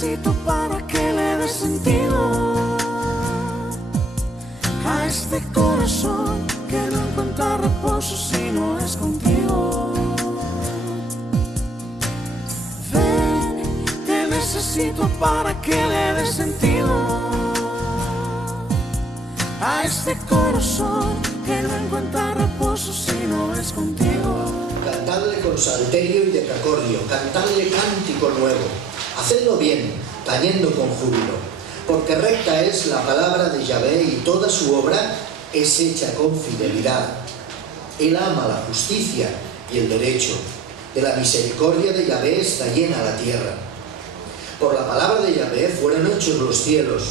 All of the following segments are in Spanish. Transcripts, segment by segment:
necesito para que le dé sentido a este corazón que no encuentra reposo si no es contigo. Ven, te necesito para que le dé sentido a este corazón que no encuentra reposo si no es contigo. Cantadle con salterio y decacordio, cantadle cántico nuevo, hacedlo bien, tañendo con júbilo, porque recta es la palabra de Yahvé y toda su obra es hecha con fidelidad. Él ama la justicia y el derecho, de la misericordia de Yahvé está llena la tierra. Por la palabra de Yahvé fueron hechos los cielos,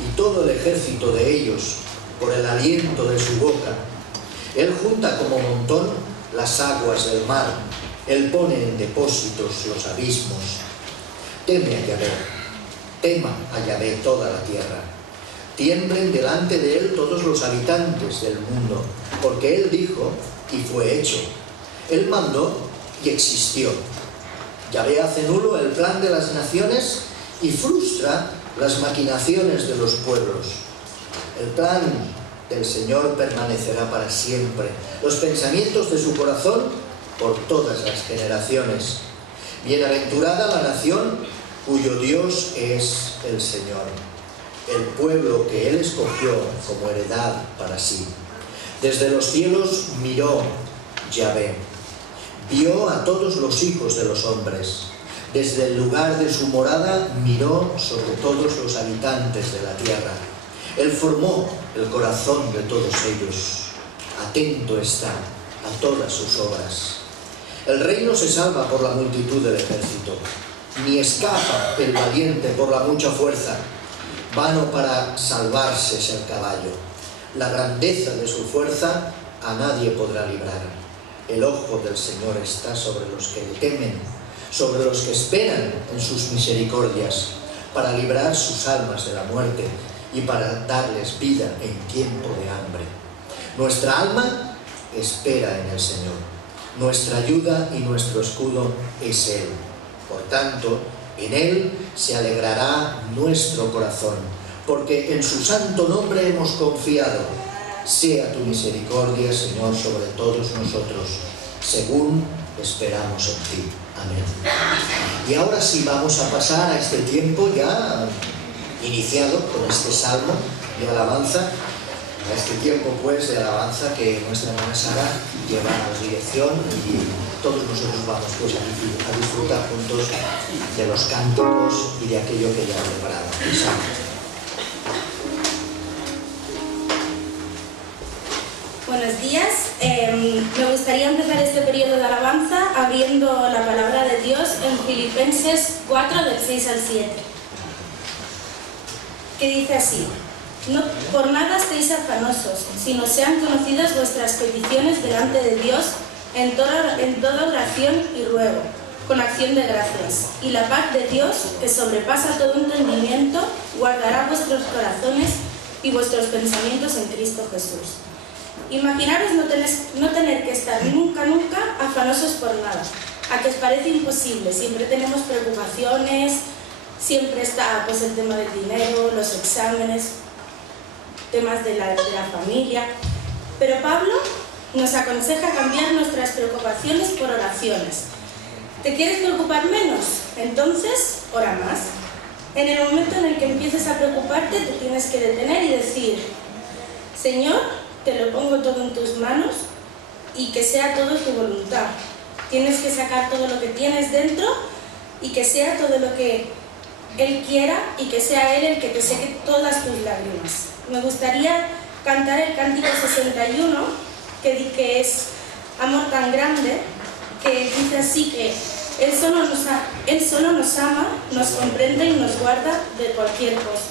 y todo el ejército de ellos, por el aliento de su boca. Él junta como montón las aguas del mar, Él pone en depósitos los abismos. Teme a Yahvé, tema a Yahvé toda la tierra. Tiemblen delante de Él todos los habitantes del mundo, porque Él dijo y fue hecho. Él mandó y existió. Yahvé hace nulo el plan de las naciones y frustra las maquinaciones de los pueblos. El plan del Señor permanecerá para siempre, los pensamientos de su corazón por todas las generaciones. Bienaventurada la nación cuyo Dios es el Señor, el pueblo que Él escogió como heredad para sí. Desde los cielos miró Yahvé, vio a todos los hijos de los hombres. Desde el lugar de su morada miró sobre todos los habitantes de la tierra. Él formó el corazón de todos ellos. Atento está a todas sus obras. El reino se salva por la multitud del ejército, ni escapa el valiente por la mucha fuerza. Vano para salvarse es el caballo. La grandeza de su fuerza a nadie podrá librar. El ojo del Señor está sobre los que le temen, sobre los que esperan en sus misericordias, para librar sus almas de la muerte y para darles vida en tiempo de hambre. Nuestra alma espera en el Señor. Nuestra ayuda y nuestro escudo es Él. Por tanto, en Él se alegrará nuestro corazón, porque en su santo nombre hemos confiado. Sea tu misericordia, Señor, sobre todos nosotros, según esperamos en ti. Amén. Y ahora sí vamos a pasar a este tiempo ya iniciado con este salmo de alabanza, a este tiempo pues de alabanza que nuestra hermana Sara lleva a la dirección y todos nosotros vamos pues a disfrutar juntos de los cánticos y de aquello que ya ha preparado. Buenos días. Me gustaría empezar este periodo de alabanza abriendo la palabra de Dios en Filipenses 4, del 6 al 7. Que dice así: no por nada estéis afanosos, sino sean conocidas vuestras peticiones delante de Dios en toda oración y ruego, con acción de gracias. Y la paz de Dios, que sobrepasa todo entendimiento, guardará vuestros corazones y vuestros pensamientos en Cristo Jesús. Imaginaros no tener que estar nunca afanosos por nada, a que os parece imposible. Siempre tenemos preocupaciones, siempre está pues el tema del dinero, los exámenes, temas de la familia. Pero Pablo nos aconseja cambiar nuestras preocupaciones por oraciones. ¿Te quieres preocupar menos? Entonces, ora más. En el momento en el que empieces a preocuparte, te tienes que detener y decir: Señor, te lo pongo todo en tus manos y que sea todo tu voluntad. Tienes que sacar todo lo que tienes dentro y que sea todo lo que Él quiera y que sea Él el que te seque todas tus lágrimas. Me gustaría cantar el cántico 61, que es Amor tan grande, que dice así que Él solo nos ama, nos comprende y nos guarda de cualquier cosa.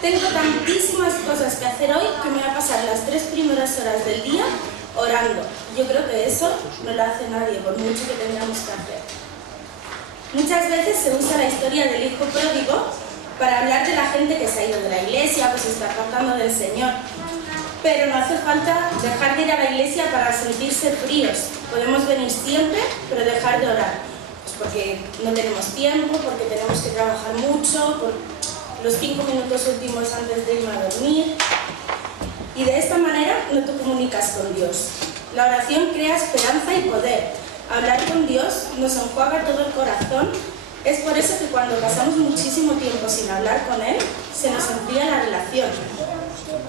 Tengo tantísimas cosas que hacer hoy que me voy a pasar las 3 primeras horas del día orando. Yo creo que eso no lo hace nadie, por mucho que tengamos que hacer. Muchas veces se usa la historia del hijo pródigo para hablar de la gente que se ha ido de la iglesia, pues se está apartando del Señor. Pero no hace falta dejar de ir a la iglesia para sentirse fríos. Podemos venir siempre, pero dejar de orar. Pues porque no tenemos tiempo, porque tenemos que trabajar mucho, por los 5 minutos últimos antes de irme a dormir. Y de esta manera no te comunicas con Dios. La oración crea esperanza y poder. Hablar con Dios nos enjuaga todo el corazón. Es por eso que cuando pasamos muchísimo tiempo sin hablar con Él, se nos enfría la relación.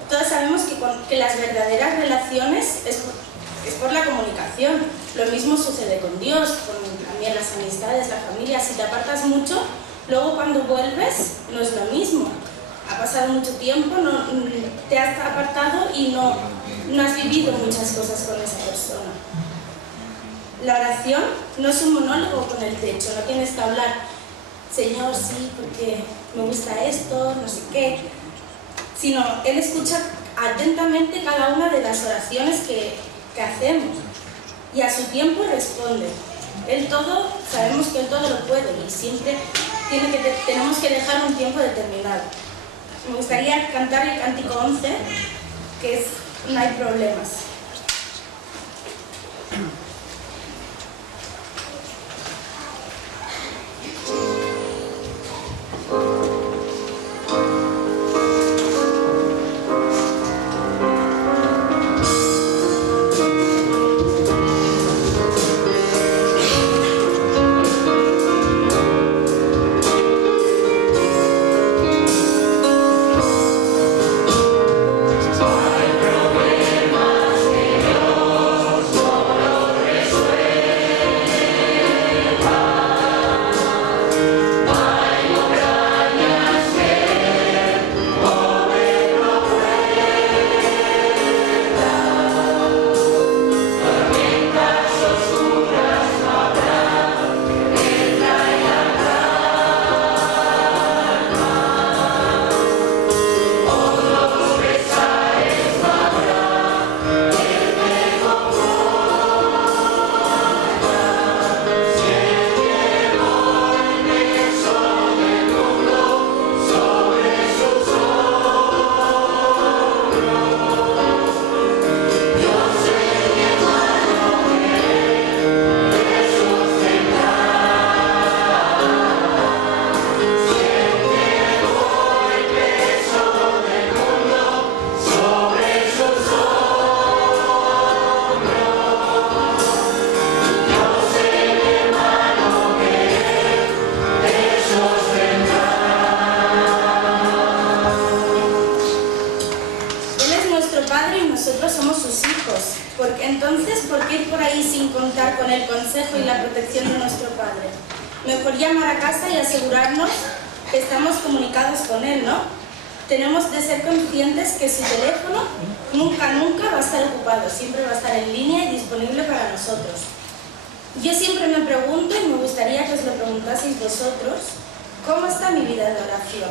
Todos sabemos que las verdaderas relaciones es por la comunicación. Lo mismo sucede con Dios, con también las amistades, la familia. Si te apartas mucho, luego cuando vuelves no es lo mismo. Ha pasado mucho tiempo, te has apartado y no has vivido muchas cosas con esa persona. La oración no es un monólogo con el techo, no tienes que hablar, Señor, sí, porque me gusta esto, no sé qué, sino Él escucha atentamente cada una de las oraciones que hacemos y a su tiempo responde. Sabemos que Él todo lo puede y siempre tenemos que dejar un tiempo determinado. Me gustaría cantar el cántico 11, que es No hay problemas. Tenemos de ser conscientes que su teléfono nunca va a estar ocupado, siempre va a estar en línea y disponible para nosotros. Yo siempre me pregunto, y me gustaría que os lo preguntaseis vosotros, ¿cómo está mi vida de oración?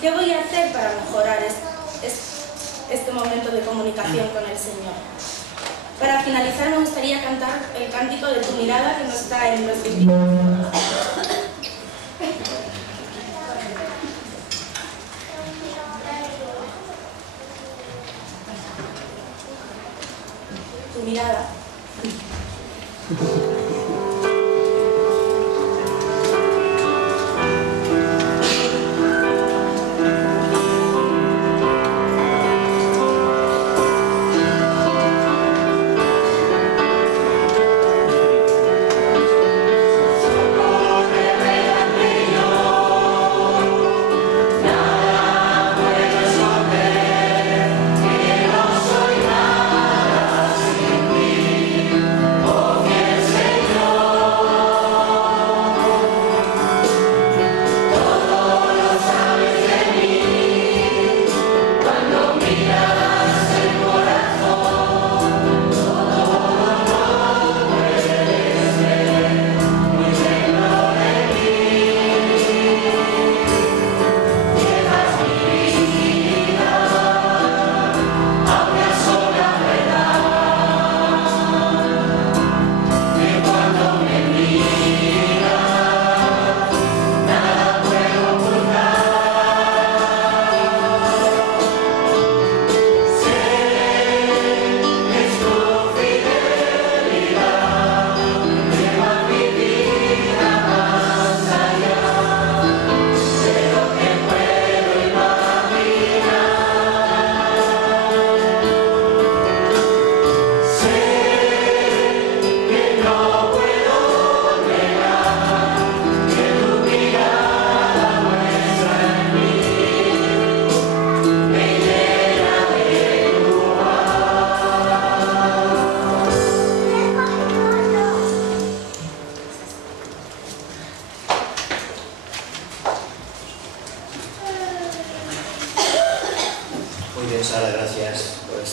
¿Qué voy a hacer para mejorar este momento de comunicación con el Señor? Para finalizar me gustaría cantar el cántico de Tu mirada, que no está en los libros. Tu mirada. Oh,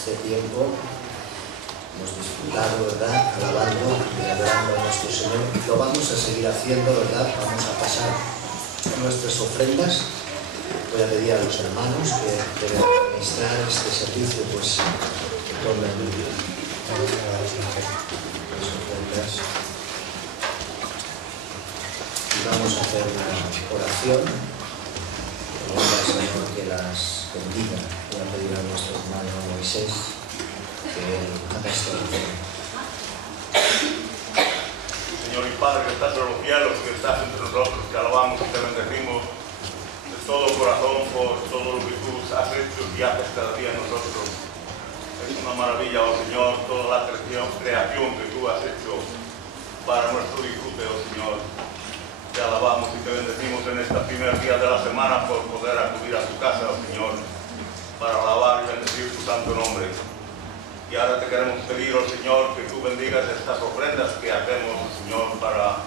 este tiempo hemos disfrutado, ¿verdad? Alabando y adorando a nuestro Señor. Lo vamos a seguir haciendo, ¿verdad? Vamos a pasar a nuestras ofrendas. Voy a pedir a los hermanos que deben administrar este servicio, pues que tomen las ofrendas. Y vamos a hacer una oración. Rogando al Señor que las bendiga. Voy a pedir a nuestro hermano Moisés que él haga esta oración. Señor y Padre que estás en los cielos, que estás entre nosotros, te alabamos y te bendecimos de todo corazón por todo lo que tú has hecho y haces cada día en nosotros. Es una maravilla, oh Señor, toda la creación que tú has hecho para nuestro disfrute, oh Señor. Te alabamos y te bendecimos en este primer día de la semana por poder acudir a tu casa, oh Señor, para alabar y bendecir tu santo nombre. Y ahora te queremos pedir, oh Señor, que tú bendigas estas ofrendas que hacemos, oh Señor, para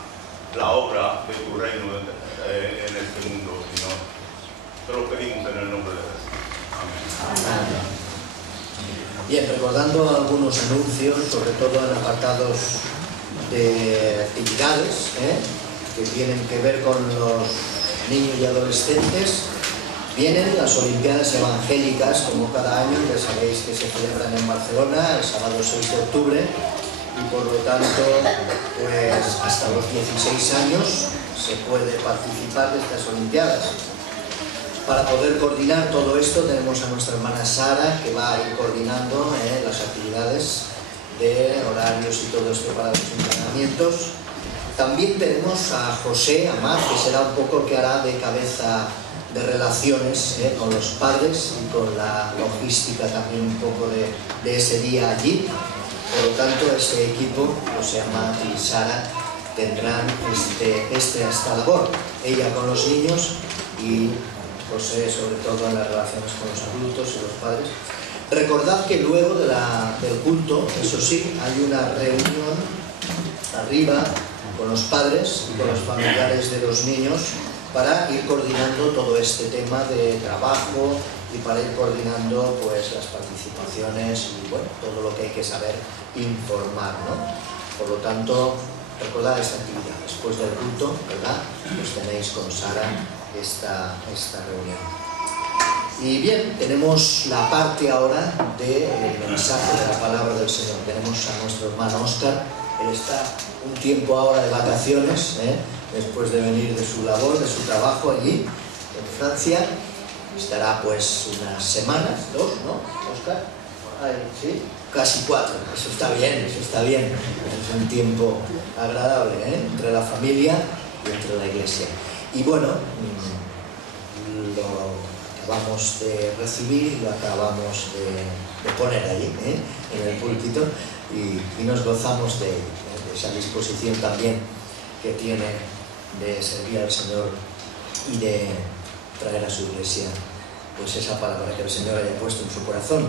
la obra de tu reino en este mundo, oh Señor. Te lo pedimos en el nombre de Jesús. Amén. Bien, recordando algunos anuncios, sobre todo en apartados de actividades, que tienen que ver con los niños y adolescentes. Vienen las Olimpiadas Evangélicas, como cada año, ya sabéis que se celebran en Barcelona el sábado 6 de octubre, y por lo tanto, pues hasta los 16 años se puede participar de estas Olimpiadas. Para poder coordinar todo esto tenemos a nuestra hermana Sara, que va a ir coordinando las actividades de horarios y todo esto para los entrenamientos. También tenemos a José Amat, que será un poco el que hará de cabeza de relaciones con los padres y con la logística también un poco de ese día allí. Por lo tanto, este equipo, José Amat y Sara, tendrán esta labor. Ella con los niños y José sobre todo en las relaciones con los adultos y los padres. Recordad que luego del culto, eso sí, hay una reunión arriba con los padres y con los familiares de los niños para ir coordinando todo este tema de trabajo y para ir coordinando pues las participaciones y bueno, todo lo que hay que saber informar, ¿no? Por lo tanto, recordad esta actividad. Después del culto, ¿verdad? Pues tenéis con Sara esta reunión. Y bien, tenemos la parte ahora del mensaje de la palabra del Señor. Tenemos a nuestro hermano Óscar. Él está un tiempo ahora de vacaciones, después de venir de su labor, de su trabajo allí en Francia. Estará pues unas semanas, 2, ¿no, Óscar? Sí, casi 4. Eso está bien, eso está bien. Es un tiempo agradable, entre la familia y entre la iglesia. Y bueno, lo acabamos de recibir, lo acabamos de poner allí, en el púlpito, y nos gozamos de esa disposición también que tiene de servir al Señor y de traer a su iglesia pues esa palabra que el Señor haya puesto en su corazón.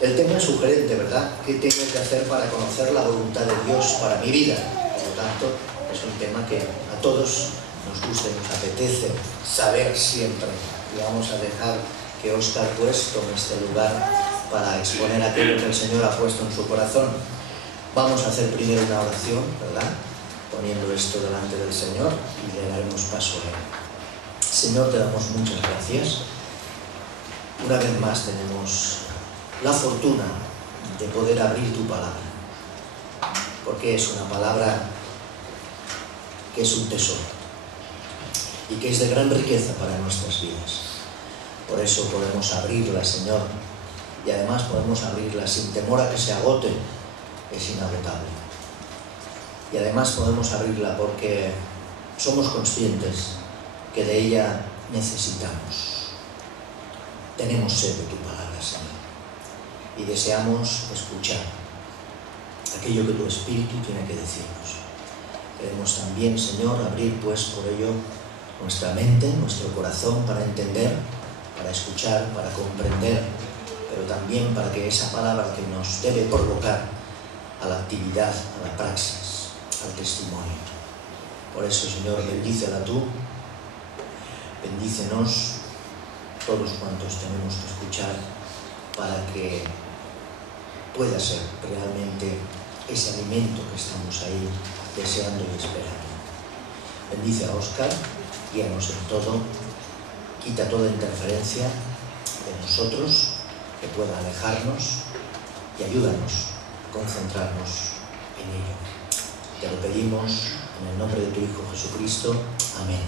El tema es sugerente, ¿verdad? ¿Qué tengo que hacer para conocer la voluntad de Dios para mi vida? Por lo tanto, es un tema que a todos nos gusta y nos apetece saber siempre. Y vamos a dejar que Óscar pues tome este lugar para exponer aquello que el Señor ha puesto en su corazón. Vamos a hacer primero una oración, ¿verdad? Poniendo esto delante del Señor y le daremos paso a Él. Señor, te damos muchas gracias. Una vez más tenemos la fortuna de poder abrir tu palabra, porque es una palabra que es un tesoro y que es de gran riqueza para nuestras vidas. Por eso podemos abrirla, Señor, y además podemos abrirla sin temor a que se agote. Es inagotable. Y además podemos abrirla porque somos conscientes que de ella necesitamos. Tenemos sed de tu palabra, Señor, y deseamos escuchar aquello que tu Espíritu tiene que decirnos. Queremos también, Señor, abrir pues por ello nuestra mente, nuestro corazón para entender, para escuchar, para comprender, pero también para que esa palabra que nos debe provocar a la actividad, a la praxis, al testimonio. Por eso, Señor, bendícela tú, bendícenos todos cuantos tenemos que escuchar, para que pueda ser realmente ese alimento que estamos ahí deseando y esperando. Bendice a Óscar, guíanos en todo, quita toda interferencia de nosotros que pueda alejarnos y ayúdanos a concentrarnos en ello. Te lo pedimos en el nombre de tu Hijo Jesucristo. Amén.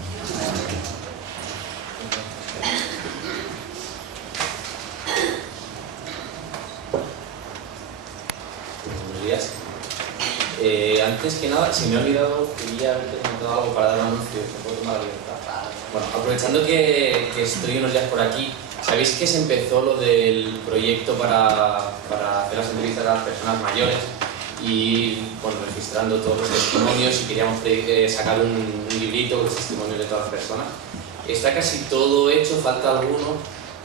Buenos días. Antes que nada, si me he olvidado, quería haberte comentado algo para dar un anuncio. ¿Me puedo tomar la libertad? Bueno, aprovechando que estoy unos días por aquí, ¿sabéis que se empezó lo del proyecto para hacer las entrevistas a las personas mayores? Y bueno, registrando todos los testimonios, y queríamos sacar un librito con los testimonios de todas las personas. Está casi todo hecho, falta alguno.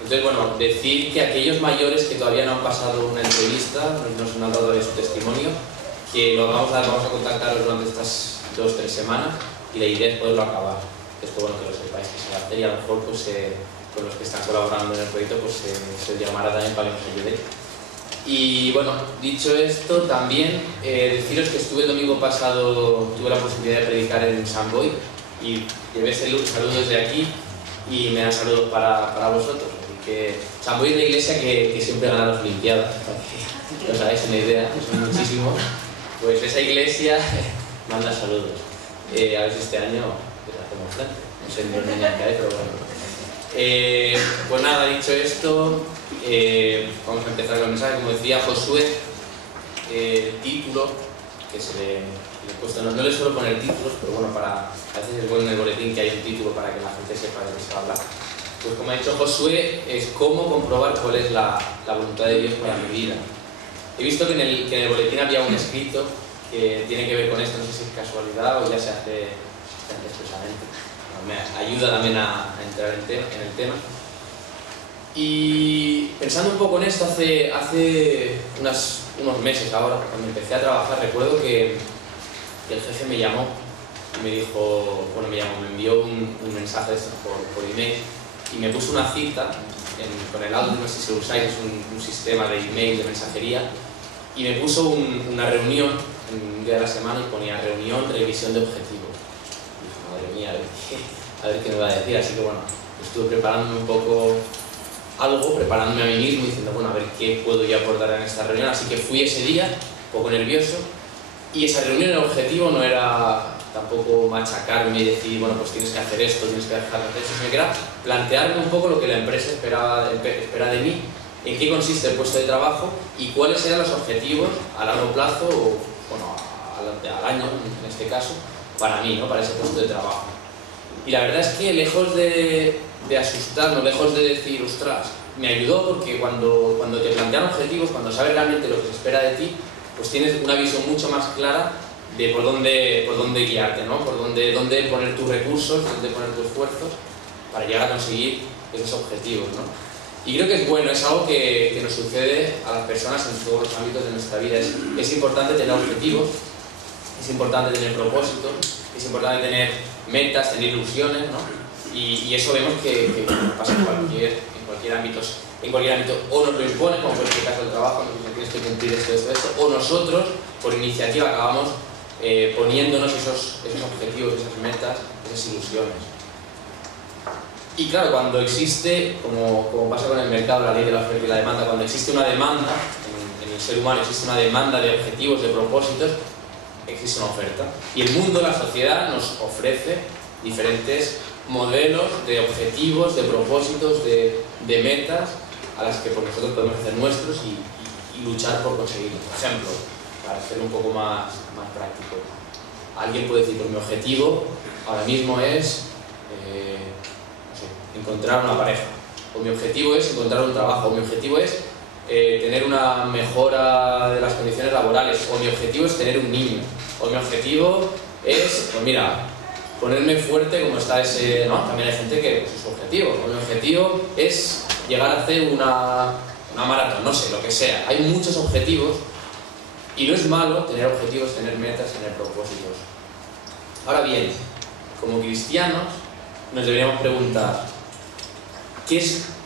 Entonces, bueno, decir que aquellos mayores que todavía no han pasado una entrevista, no se han dado de su testimonio, que lo vamos a contactaros durante estas 2 o 3 semanas, y la idea es poderlo acabar. Después, bueno, que lo sepáis que se va a hacer, y a lo mejor pues, con los que están colaborando en el proyecto pues, se llamará también para que nos ayudéis. Y bueno, dicho esto, también deciros que estuve el domingo pasado, tuve la posibilidad de predicar en San Boi, y llevé saludos desde aquí y me dan saludos para vosotros. Así que San Boi es una iglesia que siempre gana las Olimpiadas, para que os hagáis una idea, que son muchísimos. Pues esa iglesia manda saludos. A ver si este año les hacemos frente. No sé ni dónde cae, pero bueno. Pues nada, dicho esto, vamos a empezar con el mensaje. Como decía Josué, el título que le he puesto, no le suelo poner títulos, pero bueno, a veces es bueno en el boletín que haya un título para que la gente sepa de qué se va a hablar. Pues como ha dicho Josué, es cómo comprobar cuál es la voluntad de Dios para mi vida. He visto que en el boletín había un escrito que tiene que ver con esto, no sé si es casualidad o ya se hace expresamente. Bueno, me ayuda también a entrar en el tema. Y pensando un poco en esto, hace unos meses ahora, cuando empecé a trabajar, recuerdo que el jefe me llamó y me dijo, bueno, me envió un mensaje de esto por email, y me puso una cita con el Outlook, no sé si lo usáis, es un sistema de email, de mensajería, y me puso una reunión en un día de la semana y ponía reunión, revisión de objetivos. Y dije, madre mía, a ver qué me va a decir. Así que bueno, estuve preparándome un poco preparándome a mí mismo, diciendo, bueno, a ver qué puedo yo aportar en esta reunión. Así que fui ese día, un poco nervioso, y esa reunión, el objetivo no era tampoco machacarme y decir, bueno, pues tienes que hacer esto, tienes que dejar de hacer eso, sino que era plantearme un poco lo que la empresa espera de mí, en qué consiste el puesto de trabajo y cuáles eran los objetivos a largo plazo, o bueno, al año en este caso, para mí, ¿no? Para ese puesto de trabajo. Y la verdad es que lejos de asustarnos, lejos de decir, ostras, me ayudó, porque cuando te plantean objetivos, cuando sabes realmente lo que se espera de ti, pues tienes una visión mucho más clara de por dónde guiarte, ¿no? Por dónde poner tus recursos, dónde poner tus esfuerzos para llegar a conseguir esos objetivos, ¿no? Y creo que es bueno, es algo que nos sucede a las personas en todos los ámbitos de nuestra vida. Es importante tener objetivos, es importante tener propósitos, es importante tener metas, tener ilusiones, ¿no? Y eso vemos que pasa en cualquier ámbito, o nos lo impone, como por este caso del trabajo, nos dice, tienes que cumplir esto, o nosotros, por iniciativa, acabamos poniéndonos esos objetivos, esas metas, esas ilusiones. Y claro, cuando existe, como pasa con el mercado, la ley de la oferta y la demanda, cuando existe una demanda, en el ser humano existe una demanda de objetivos, de propósitos, existe una oferta. Y el mundo, la sociedad, nos ofrece diferentes modelos de objetivos, de propósitos, de metas, a las que por nosotros podemos hacer nuestros y luchar por conseguirlos. Por ejemplo, para hacerlo un poco más práctico, alguien puede decir, pues mi objetivo ahora mismo es encontrar una pareja, o mi objetivo es encontrar un trabajo, o mi objetivo es tener una mejora de las condiciones laborales, o mi objetivo es tener un niño, o mi objetivo es, pues mira, ponerme fuerte como está ese, ¿no? También hay gente que pues, es su objetivo, o mi objetivo es llegar a hacer una maratón, no sé, lo que sea. Hay muchos objetivos y no es malo tener objetivos, tener metas, tener propósitos. Ahora bien, como cristianos nos deberíamos preguntar,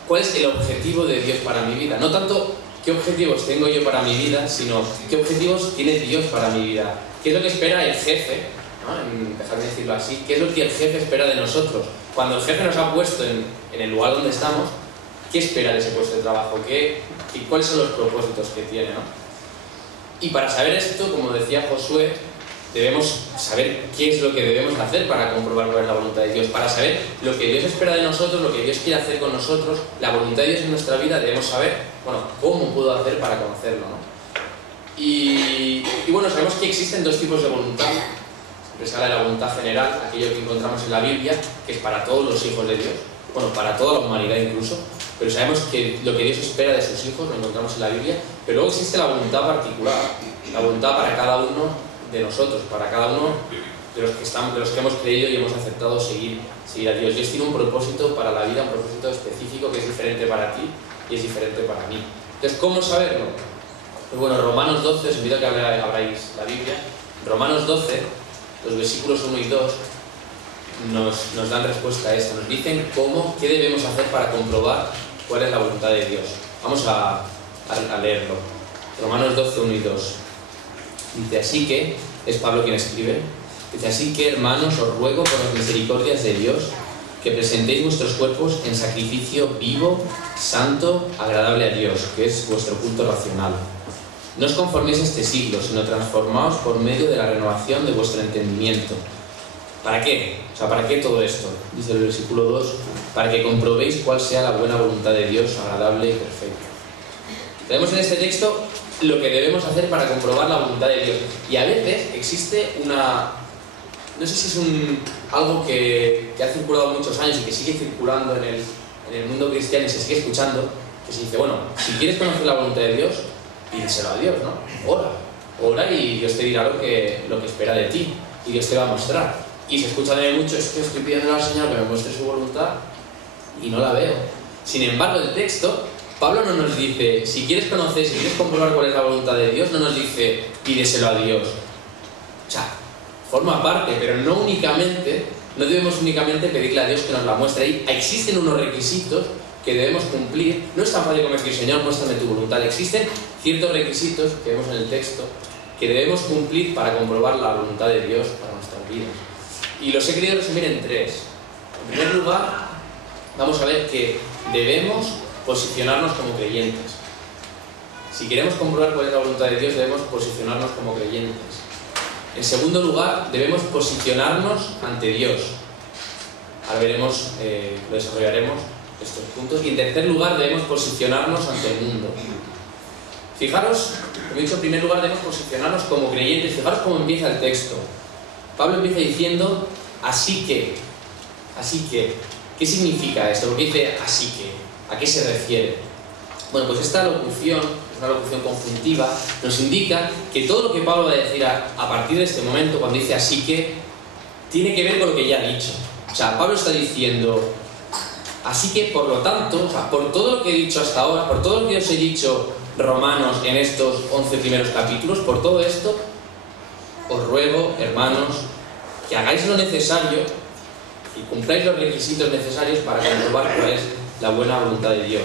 ¿cuál es el objetivo de Dios para mi vida? No tanto qué objetivos tengo yo para mi vida, sino qué objetivos tiene Dios para mi vida. ¿Qué es lo que espera el jefe? ¿No? Dejar de decirlo así. ¿Qué es lo que el jefe espera de nosotros? Cuando el jefe nos ha puesto en el lugar donde estamos, ¿qué espera de ese puesto de trabajo? ¿Cuáles son los propósitos que tiene, ¿no? Y para saber esto, como decía Josué, debemos saber qué es lo que debemos hacer para comprobar cuál es la voluntad de Dios. Para saber lo que Dios espera de nosotros, lo que Dios quiere hacer con nosotros, la voluntad de Dios en nuestra vida, debemos saber, bueno, cómo puedo hacer para conocerlo, ¿no? Y bueno, sabemos que existen dos tipos de voluntad. Siempre se habla de la voluntad general, aquello que encontramos en la Biblia, que es para todos los hijos de Dios, bueno, para toda la humanidad incluso, pero sabemos que lo que Dios espera de sus hijos lo encontramos en la Biblia, pero luego existe la voluntad particular, la voluntad para cada uno de nosotros, para cada uno de los que hemos creído y hemos aceptado seguir a Dios. Dios tiene un propósito para la vida, un propósito específico que es diferente para ti y es diferente para mí. Entonces, ¿cómo saberlo? Pues bueno, Romanos 12, os invito a que abráis la Biblia. Romanos 12, los versículos 1 y 2 nos dan respuesta a esto, nos dicen qué debemos hacer para comprobar cuál es la voluntad de Dios. Vamos a leerlo. Romanos 12, 1 y 2. Dice, así que, es Pablo quien escribe, dice, así que, hermanos, os ruego por las misericordias de Dios que presentéis vuestros cuerpos en sacrificio vivo, santo, agradable a Dios, que es vuestro culto racional. No os conforméis a este siglo, sino transformaos por medio de la renovación de vuestro entendimiento. ¿Para qué? O sea, ¿para qué todo esto? Dice el versículo 2, para que comprobéis cuál sea la buena voluntad de Dios, agradable y perfecta. Tenemos en este texto lo que debemos hacer para comprobar la voluntad de Dios. Y a veces existe no sé si es algo que ha circulado muchos años y que sigue circulando en el mundo cristiano y se sigue escuchando, que se dice, bueno, si quieres conocer la voluntad de Dios, pídeselo a Dios, ¿no? Ora y Dios te dirá lo que espera de ti y Dios te va a mostrar. Y se escucha de mucho, es que estoy pidiendo al Señor que me muestre su voluntad y no la veo. Sin embargo, el texto, Pablo no nos dice, si quieres conocer, si quieres comprobar cuál es la voluntad de Dios, no nos dice, pídeselo a Dios. O sea, forma parte, pero no debemos únicamente pedirle a Dios que nos la muestre. Ahí existen unos requisitos que debemos cumplir. No es tan fácil como decir, Señor, muéstrame tu voluntad. Existen ciertos requisitos que vemos en el texto que debemos cumplir para comprobar la voluntad de Dios para nuestras vidas. Y los he querido resumir en tres. En primer lugar, vamos a ver que debemos posicionarnos como creyentes. Si queremos comprobar cuál es la voluntad de Dios, debemos posicionarnos como creyentes. En segundo lugar, debemos posicionarnos ante Dios. Ahora veremos, lo desarrollaremos estos puntos. Y en tercer lugar, debemos posicionarnos ante el mundo. Fijaros, como he dicho, en primer lugar debemos posicionarnos como creyentes. Fijaros cómo empieza el texto. Pablo empieza diciendo, así que, ¿qué significa esto? Porque dice, así que, ¿a qué se refiere? Bueno, pues esta locución, es una locución conjuntiva, nos indica que todo lo que Pablo va a decir a partir de este momento, cuando dice así que, tiene que ver con lo que ya ha dicho. O sea, Pablo está diciendo, así que, por lo tanto, o sea, por todo lo que he dicho hasta ahora, por todo lo que os he dicho, Romanos, en estos 11 primeros capítulos, por todo esto, os ruego, hermanos, que hagáis lo necesario y cumpláis los requisitos necesarios para comprobar cuál es la buena voluntad de Dios.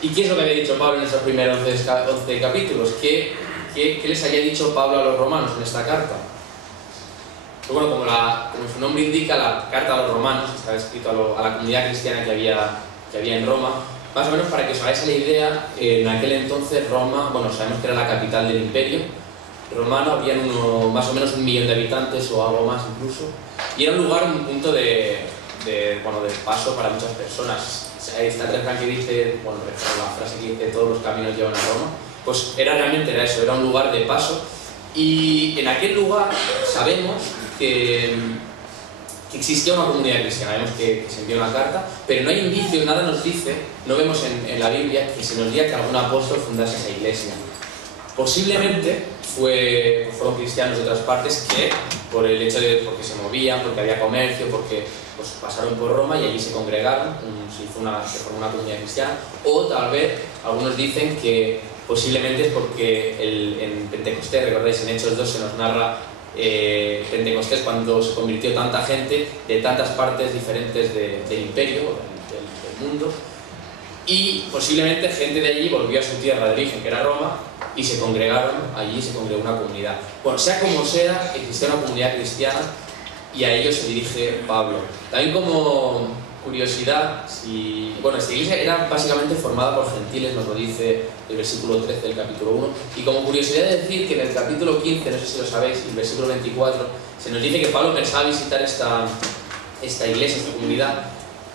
¿Y qué es lo que había dicho Pablo en estos primeros 11 capítulos? ¿Qué les había dicho Pablo a los romanos en esta carta? Pues bueno, como su nombre indica, la carta a los romanos, estaba escrito a la comunidad cristiana que había en Roma. Más o menos para que os hagáis la idea, en aquel entonces Roma, bueno, sabemos que era la capital del imperio romano, había más o menos 1 millón de habitantes o algo más incluso, y era un lugar, un punto de paso para muchas personas. Está el refrán que dice, bueno, la frase que dice, todos los caminos llevan a Roma, pues realmente era eso, era un lugar de paso, y en aquel lugar sabemos que existía una comunidad cristiana, vemos que se envió una carta, pero no hay indicios, nada nos dice, no vemos en la Biblia que se nos diga que algún apóstol fundase esa iglesia. Posiblemente fueron cristianos de otras partes que, por el hecho de porque se movían, porque había comercio, porque pues, pasaron por Roma y allí se congregaron, se formó una comunidad cristiana, o tal vez algunos dicen que posiblemente es porque en Pentecostés, recordáis, en Hechos 2 se nos narra Pentecostés cuando se convirtió tanta gente de tantas partes diferentes del imperio, del mundo, y posiblemente gente de allí volvió a su tierra de origen, que era Roma, y se congregaron allí, se congregó una comunidad. Bueno, sea como sea, existía una comunidad cristiana y a ellos se dirige Pablo. También como curiosidad, esta iglesia era básicamente formada por gentiles, nos lo dice el versículo 13 del capítulo 1, y como curiosidad de decir que en el capítulo 15, no sé si lo sabéis, el versículo 24, se nos dice que Pablo pensaba visitar esta iglesia, esta comunidad,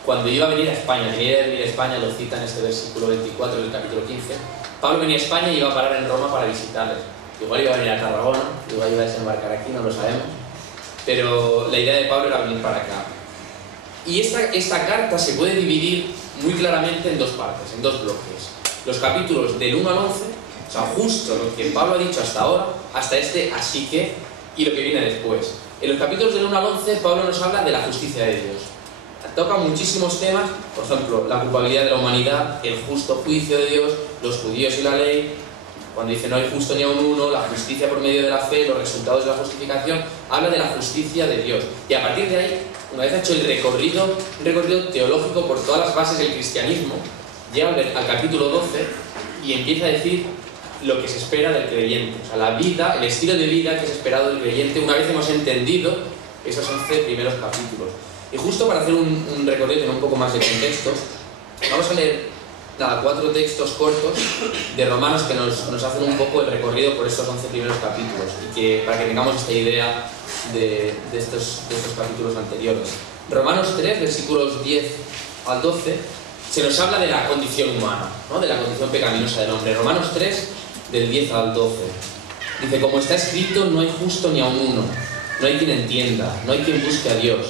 cuando iba a venir a España. Tenía que venir a España, lo cita en este versículo 24 del capítulo 15. Pablo venía a España y iba a parar en Roma para visitarles. Igual iba a venir a Tarragona, igual iba a desembarcar aquí, no lo sabemos, pero la idea de Pablo era venir para acá. Y esta carta se puede dividir muy claramente en dos partes, en dos bloques. Los capítulos del 1 al 11, o sea, justo lo que Pablo ha dicho hasta ahora, hasta este así que, y lo que viene después. En los capítulos del 1 al 11, Pablo nos habla de la justicia de Dios. Toca muchísimos temas, por ejemplo, la culpabilidad de la humanidad, el justo juicio de Dios, los judíos y la ley, cuando dice no hay justo ni aun uno, la justicia por medio de la fe, los resultados de la justificación, habla de la justicia de Dios. Y a partir de ahí, una vez hecho el recorrido, un recorrido teológico por todas las bases del cristianismo, llega al capítulo 12 y empieza a decir lo que se espera del creyente, o sea, la vida, el estilo de vida que es esperado del creyente, una vez hemos entendido esos 11 primeros capítulos. Y justo para hacer un recorrido con un poco más de contexto, vamos a leer 4 textos cortos de Romanos que nos hacen un poco el recorrido por estos 11 primeros capítulos, y para que tengamos esta idea de estos capítulos anteriores. Romanos 3, versículos 10 al 12, se nos habla de la condición humana, ¿no? De la condición pecaminosa del hombre. Romanos 3, del 10 al 12. Dice, como está escrito, no hay justo ni aun uno, no hay quien entienda, no hay quien busque a Dios.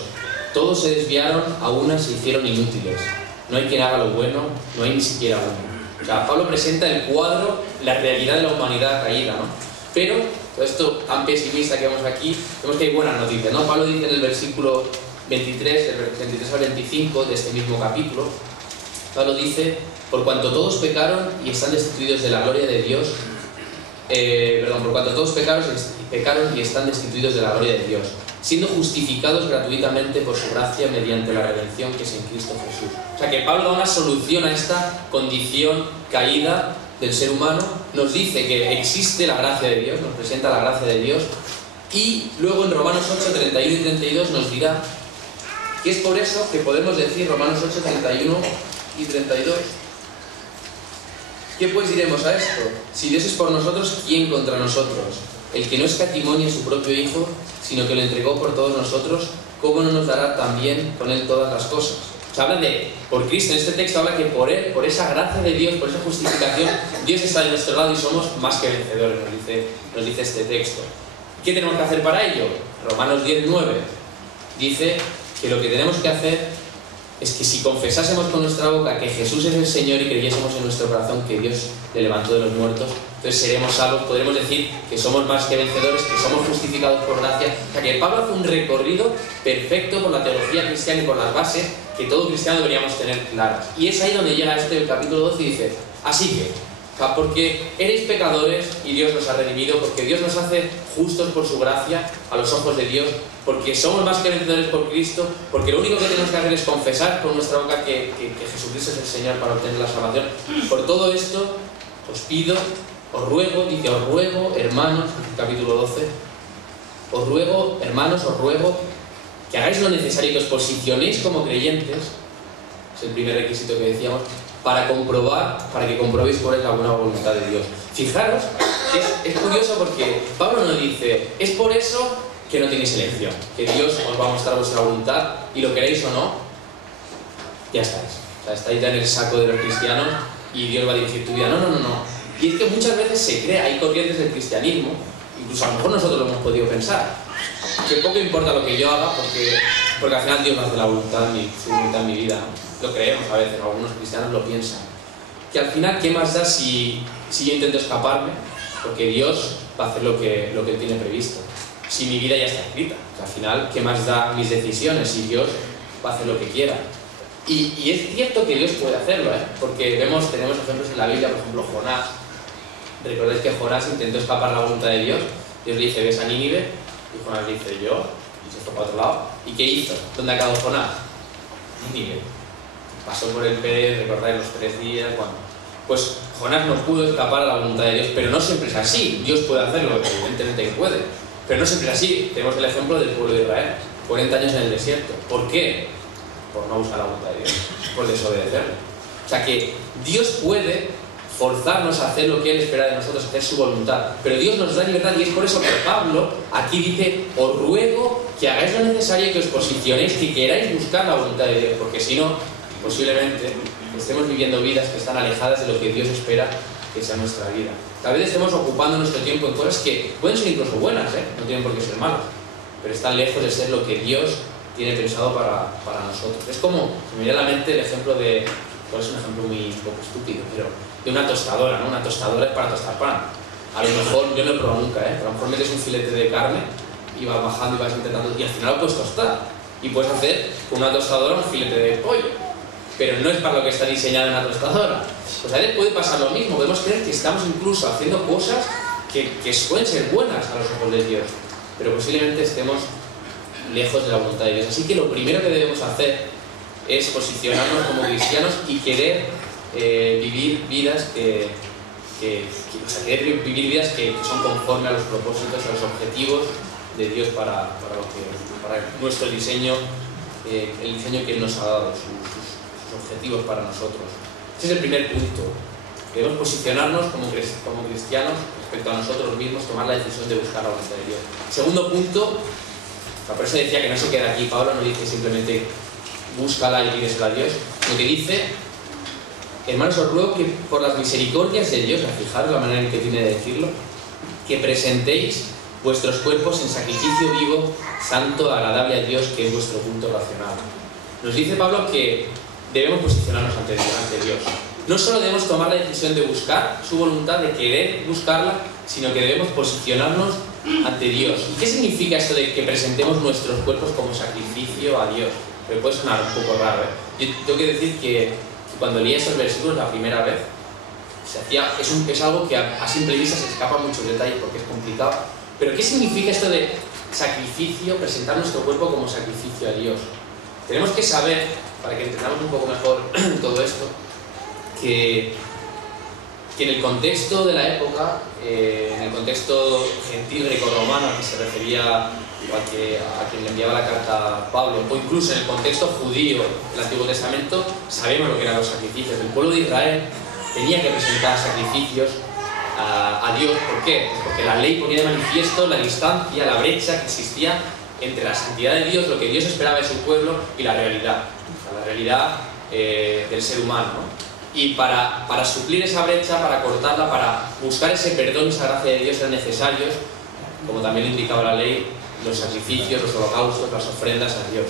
Todos se desviaron, a una se hicieron inútiles. No hay quien haga lo bueno, no hay ni siquiera uno. O sea, Pablo presenta el cuadro, la realidad de la humanidad caída, ¿no? Pero, todo esto tan pesimista que vemos aquí, vemos que hay buenas noticias, ¿no? Pablo dice en el versículo 23, del 23 al 25 de este mismo capítulo, Pablo dice, por cuanto todos pecaron y están destituidos de la gloria de Dios, por cuanto todos pecaron y están destituidos de la gloria de Dios, siendo justificados gratuitamente por su gracia mediante la redención que es en Cristo Jesús. O sea que Pablo da una solución a esta condición caída del ser humano, nos dice que existe la gracia de Dios, nos presenta la gracia de Dios, y luego en Romanos 8, 31 y 32 nos dirá que es por eso que podemos decir, Romanos 8, 31 y 32, ¿qué pues diremos a esto? Si Dios es por nosotros, ¿quién contra nosotros? El que no escatimó ni a su propio Hijo, sino que lo entregó por todos nosotros, ¿cómo no nos dará también con Él todas las cosas? Se habla de, por Cristo, en este texto habla que por Él, por esa gracia de Dios, por esa justificación, Dios está de nuestro lado y somos más que vencedores, nos dice este texto. ¿Qué tenemos que hacer para ello? Romanos 10, 9 dice que lo que tenemos que hacer es que si confesásemos con nuestra boca que Jesús es el Señor y creyésemos en nuestro corazón que Dios le levantó de los muertos, entonces seremos salvos, podremos decir que somos más que vencedores, que somos justificados por gracia. O sea que Pablo hace un recorrido perfecto por la teología cristiana y por las bases que todo cristiano deberíamos tener claras. Y es ahí donde llega el capítulo 12 y dice, así que, o sea, porque erais pecadores y Dios nos ha redimido, porque Dios nos hace justos por su gracia a los ojos de Dios, porque somos más que vencedores por Cristo, porque lo único que tenemos que hacer es confesar con nuestra boca que Jesucristo es el Señor para obtener la salvación. Por todo esto os pido, os ruego, dice, os ruego, hermanos, capítulo 12, os ruego, hermanos, os ruego que hagáis lo necesario, que os posicionéis como creyentes, es el primer requisito que decíamos, para que comprobéis cuál es la buena voluntad de Dios. Fijaros, es curioso porque Pablo nos dice, es por eso que no tenéis elección, que Dios os va a mostrar vuestra voluntad y lo queréis o no, ya estáis. O sea, estáis ya en el saco de los cristianos y Dios va a dirigir tu vida. No. Y es que muchas veces se cree, hay corrientes del cristianismo, incluso a lo mejor nosotros lo hemos podido pensar, que poco importa lo que yo haga porque al final Dios no hace la voluntad en mi vida, ¿no? Lo creemos a veces, algunos cristianos lo piensan. Que al final, ¿qué más da si yo intento escaparme? Porque Dios va a hacer lo que Él tiene previsto. Si mi vida ya está escrita, al final, ¿qué más da mis decisiones si Dios va a hacer lo que quiera? Y es cierto que Dios puede hacerlo, porque tenemos ejemplos en la Biblia, por ejemplo, Jonás. Recordáis que Jonás intentó escapar la voluntad de Dios. Dios le dice, ves a Nínive, y Jonás dice, yo, y se fue para otro lado. ¿Y qué hizo? ¿Dónde acabó Jonás? Nínive. pasó por el pez, recordáis los 3 días, bueno, pues Jonás no pudo escapar a la voluntad de Dios, pero no siempre es así. Dios puede hacerlo, evidentemente que puede, pero no siempre es así. Tenemos el ejemplo del pueblo de Israel, 40 años en el desierto. ¿Por qué? Por no buscar la voluntad de Dios, por desobedecerle. O sea que Dios puede forzarnos a hacer lo que Él espera de nosotros, hacer su voluntad, pero Dios nos da libertad, y es por eso que Pablo aquí dice: os ruego que hagáis lo necesario y que os posicionéis, que queráis buscar la voluntad de Dios, porque si no, posiblemente estemos viviendo vidas que están alejadas de lo que Dios espera que sea nuestra vida. Tal vez estemos ocupando nuestro tiempo en cosas que pueden ser incluso buenas, no tienen por qué ser malas, pero están lejos de ser lo que Dios tiene pensado para nosotros. Es como, me viene a la mente el ejemplo de, pues es un ejemplo muy un poco estúpido, pero de una tostadora, ¿no? Una tostadora es para tostar pan. A lo mejor, yo no lo he probado nunca, pero a lo mejor metes un filete de carne y vas bajando y vas intentando, y al final lo puedes tostar. Y puedes hacer con una tostadora un filete de pollo, pero no es para lo que está diseñada una tostadora. Pues a veces puede pasar lo mismo, podemos creer que estamos incluso haciendo cosas que pueden ser buenas a los ojos de Dios, pero posiblemente estemos lejos de la voluntad de Dios. Así que lo primero que debemos hacer es posicionarnos como cristianos y querer vivir vidas que vivir vidas que son conformes a los propósitos, a los objetivos de Dios para nuestro diseño, el diseño que Él nos ha dado, sus objetivos para nosotros. Ese es el primer punto. Debemos posicionarnos como cristianos respecto a nosotros mismos, tomar la decisión de buscar la voluntad de Dios. Segundo punto, por eso decía que no se queda aquí. Pablo no dice simplemente búscala y pídesela a Dios, sino que dice: hermanos, os ruego que por las misericordias de Dios, fijaros la manera en que tiene de decirlo, que presentéis vuestros cuerpos en sacrificio vivo, santo, agradable a Dios, que es vuestro culto racional. Nos dice Pablo que debemos posicionarnos ante Dios. No solo debemos tomar la decisión de buscar su voluntad, de querer buscarla, sino que debemos posicionarnos ante Dios. ¿Y qué significa esto de que presentemos nuestros cuerpos como sacrificio a Dios? Pero puede sonar un poco raro, Yo tengo que decir que cuando leí esos versículos la primera vez, es algo que a simple vista se escapa muchos detalles porque es complicado. Pero ¿qué significa esto de sacrificio, presentar nuestro cuerpo como sacrificio a Dios? Tenemos que saber, para que entendamos un poco mejor todo esto, que en el contexto de la época, en el contexto gentil grecorromano al que se refería a quien le enviaba la carta a Pablo, o incluso en el contexto judío del Antiguo Testamento, sabemos lo que eran los sacrificios. El pueblo de Israel tenía que presentar sacrificios a Dios. ¿Por qué? Pues porque la ley ponía de manifiesto la distancia, la brecha que existía entre la santidad de Dios, lo que Dios esperaba de su pueblo, y la realidad del ser humano, ¿no? Y para suplir esa brecha, para cortarla, para buscar ese perdón, esa gracia de Dios, eran necesarios, como también indicaba la ley, los sacrificios, los holocaustos, las ofrendas a Dios.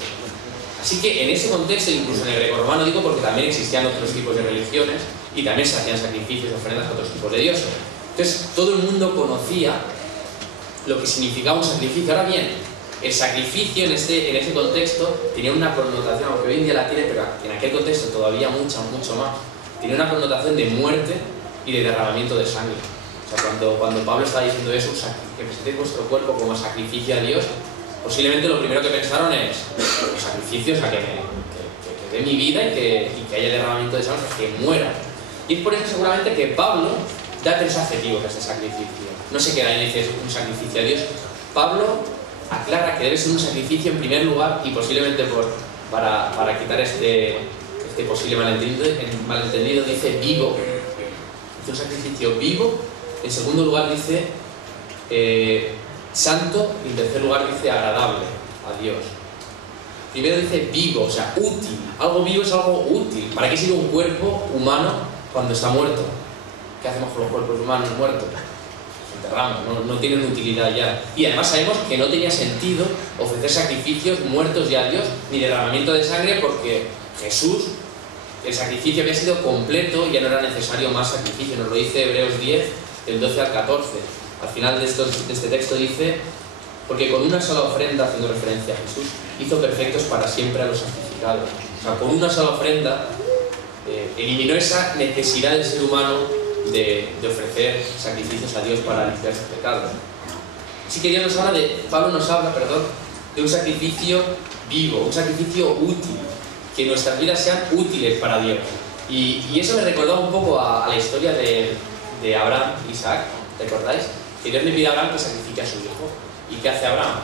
Así que en ese contexto, incluso en el grecorromano, digo porque también existían otros tipos de religiones y también se hacían sacrificios y ofrendas a otros tipos de dioses. Entonces todo el mundo conocía lo que significaba un sacrificio. Ahora bien, el sacrificio en ese contexto tenía una connotación, aunque hoy en día la tiene, pero en aquel contexto todavía mucho más, tenía una connotación de muerte y de derramamiento de sangre. O sea, cuando Pablo estaba diciendo eso, que presentéis vuestro cuerpo como sacrificio a Dios, posiblemente lo primero que pensaron es los sacrificios, a que dé mi vida y que haya derramamiento de sangre, que muera. Y es por eso seguramente que Pablo da 3 adjetivos a este sacrificio. No se queda y dice un sacrificio a Dios. Pablo aclara que debe ser un sacrificio en primer lugar, y posiblemente para quitar este posible malentendido, dice vivo. Dice un sacrificio vivo. En segundo lugar dice santo, y en tercer lugar dice agradable a Dios. Primero dice vivo, o sea, útil. Algo vivo es algo útil. ¿Para qué sirve un cuerpo humano cuando está muerto? ¿Qué hacemos con los cuerpos humanos muertos? Los enterramos, no tienen utilidad ya. Y además sabemos que no tenía sentido ofrecer sacrificios muertos ya a Dios, ni derramamiento de sangre, porque Jesús, el sacrificio había sido completo y ya no era necesario más sacrificio. Nos lo dice Hebreos 10, del 12 al 14. Al final de este texto dice: porque con una sola ofrenda, haciendo referencia a Jesús, hizo perfectos para siempre a los santificados. O sea, con una sola ofrenda eliminó esa necesidad del ser humano de ofrecer sacrificios a Dios para limpiar sus pecados. Así que Pablo nos habla de un sacrificio vivo, un sacrificio útil. que nuestras vidas sean útiles para Dios. Y eso me recordaba un poco a la historia de Abraham y Isaac, ¿recordáis? Que Dios le pide a Abraham que sacrifique a su hijo. ¿Y qué hace Abraham?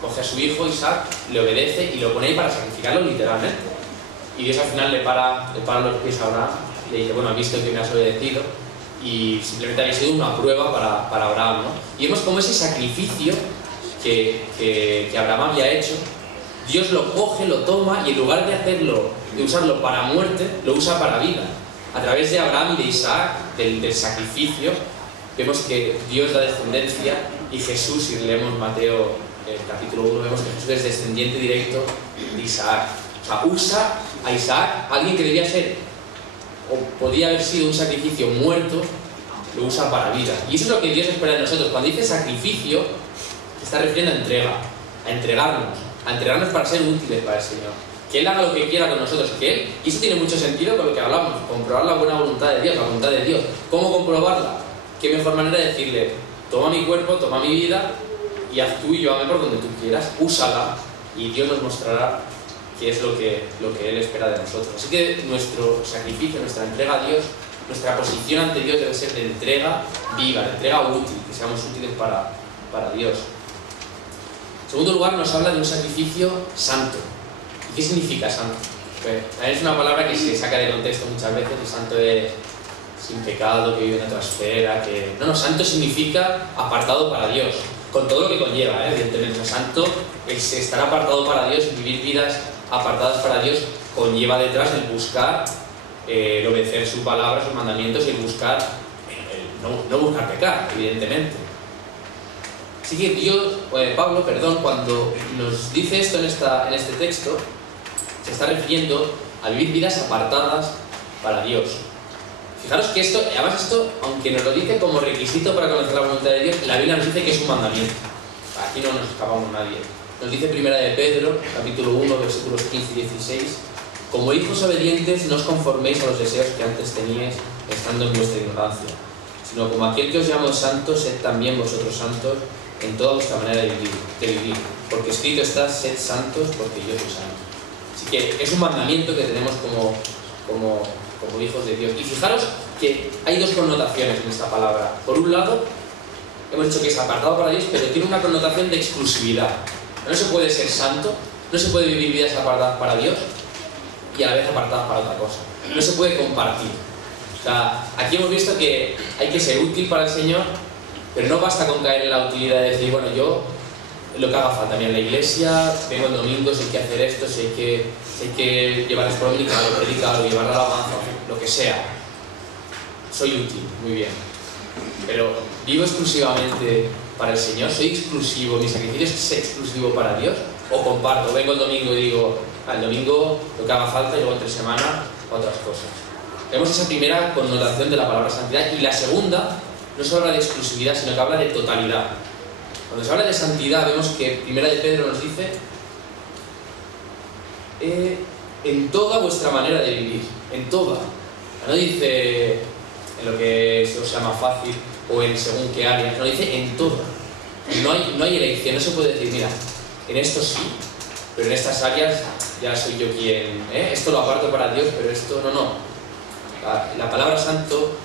Coge a su hijo Isaac, le obedece y lo pone ahí para sacrificarlo literalmente. Y Dios al final le para los pies a Abraham y le dice, bueno, has visto que me has obedecido, y simplemente había sido una prueba para Abraham, ¿no? Y vemos como ese sacrificio que Abraham había hecho, Dios lo coge, lo toma y en lugar de usarlo para muerte, lo usa para vida. A través de Abraham y de Isaac, del sacrificio, vemos que Dios da descendencia, y Jesús, si leemos Mateo capítulo 1, vemos que Jesús es descendiente directo de Isaac. O sea, usa a Isaac, alguien que debía ser, o podía haber sido un sacrificio muerto, lo usa para vida. Y eso es lo que Dios espera de nosotros. Cuando dice sacrificio, se está refiriendo a entrega, a entregarnos para ser útiles para el Señor. Que Él haga lo que quiera con nosotros, y eso tiene mucho sentido con lo que hablamos, comprobar la buena voluntad de Dios, la voluntad de Dios. ¿Cómo comprobarla? ¿Qué mejor manera de decirle, toma mi cuerpo, toma mi vida, y haz tú y llévame por donde tú quieras, úsala, y Dios nos mostrará qué es lo que Él espera de nosotros. Así que nuestro sacrificio, nuestra entrega a Dios, nuestra posición ante Dios debe ser de entrega viva, de entrega útil, que seamos útiles para Dios. En segundo lugar, nos habla de un sacrificio santo. ¿Y qué significa santo? Pues, es una palabra que se saca de contexto muchas veces. El santo es sin pecado, que vive en otra esfera, que... No, santo significa apartado para Dios, con todo lo que conlleva, evidentemente. Santo es estar apartado para Dios, vivir vidas apartadas para Dios, conlleva detrás el buscar, el obedecer su palabra, sus mandamientos, y el buscar, no buscar pecar, evidentemente. Así que Pablo, cuando nos dice esto en este texto, se está refiriendo a vivir vidas apartadas para Dios. Fijaros que esto, aunque nos lo dice como requisito para conocer la voluntad de Dios, la Biblia nos dice que es un mandamiento. Aquí no nos escapamos nadie. Nos dice Primera de Pedro, capítulo 1, versículos 15 y 16, como hijos obedientes no os conforméis a los deseos que antes teníais estando en vuestra ignorancia, sino como aquel que os llamó santos, sed también vosotros santos en toda vuestra manera de vivir. Porque escrito está, sed santos porque yo soy santo. Así que es un mandamiento que tenemos como hijos de Dios. Y fijaros que hay dos connotaciones en esta palabra. Por un lado, hemos dicho que es apartado para Dios, pero tiene una connotación de exclusividad. No se puede ser santo, no se puede vivir vidas apartadas para Dios y a la vez apartadas para otra cosa. No se puede compartir. O sea, aquí hemos visto que hay que ser útil para el Señor, pero no basta con caer en la utilidad de decir, bueno, yo lo que haga falta, también en la iglesia, vengo el domingo, si hay que hacer esto, si hay que llevar esto o predicar o llevar la alabanza, lo que sea. Soy útil, muy bien. Pero vivo exclusivamente para el Señor, soy exclusivo, mi sacrificio es exclusivo para Dios, o comparto, vengo el domingo y digo, el domingo lo que haga falta y luego entre semana otras cosas. Vemos esa primera connotación de la palabra santidad, y la segunda no solo habla de exclusividad, sino que habla de totalidad. Cuando se habla de santidad, vemos que Primera de Pedro nos dice en toda vuestra manera de vivir, en toda. No dice en lo que se os llama fácil o en según qué áreas, no, dice en toda. No hay elección, no se puede decir, mira, en esto sí, pero en estas áreas ya soy yo quien, esto lo aparto para Dios, pero esto no. La palabra santo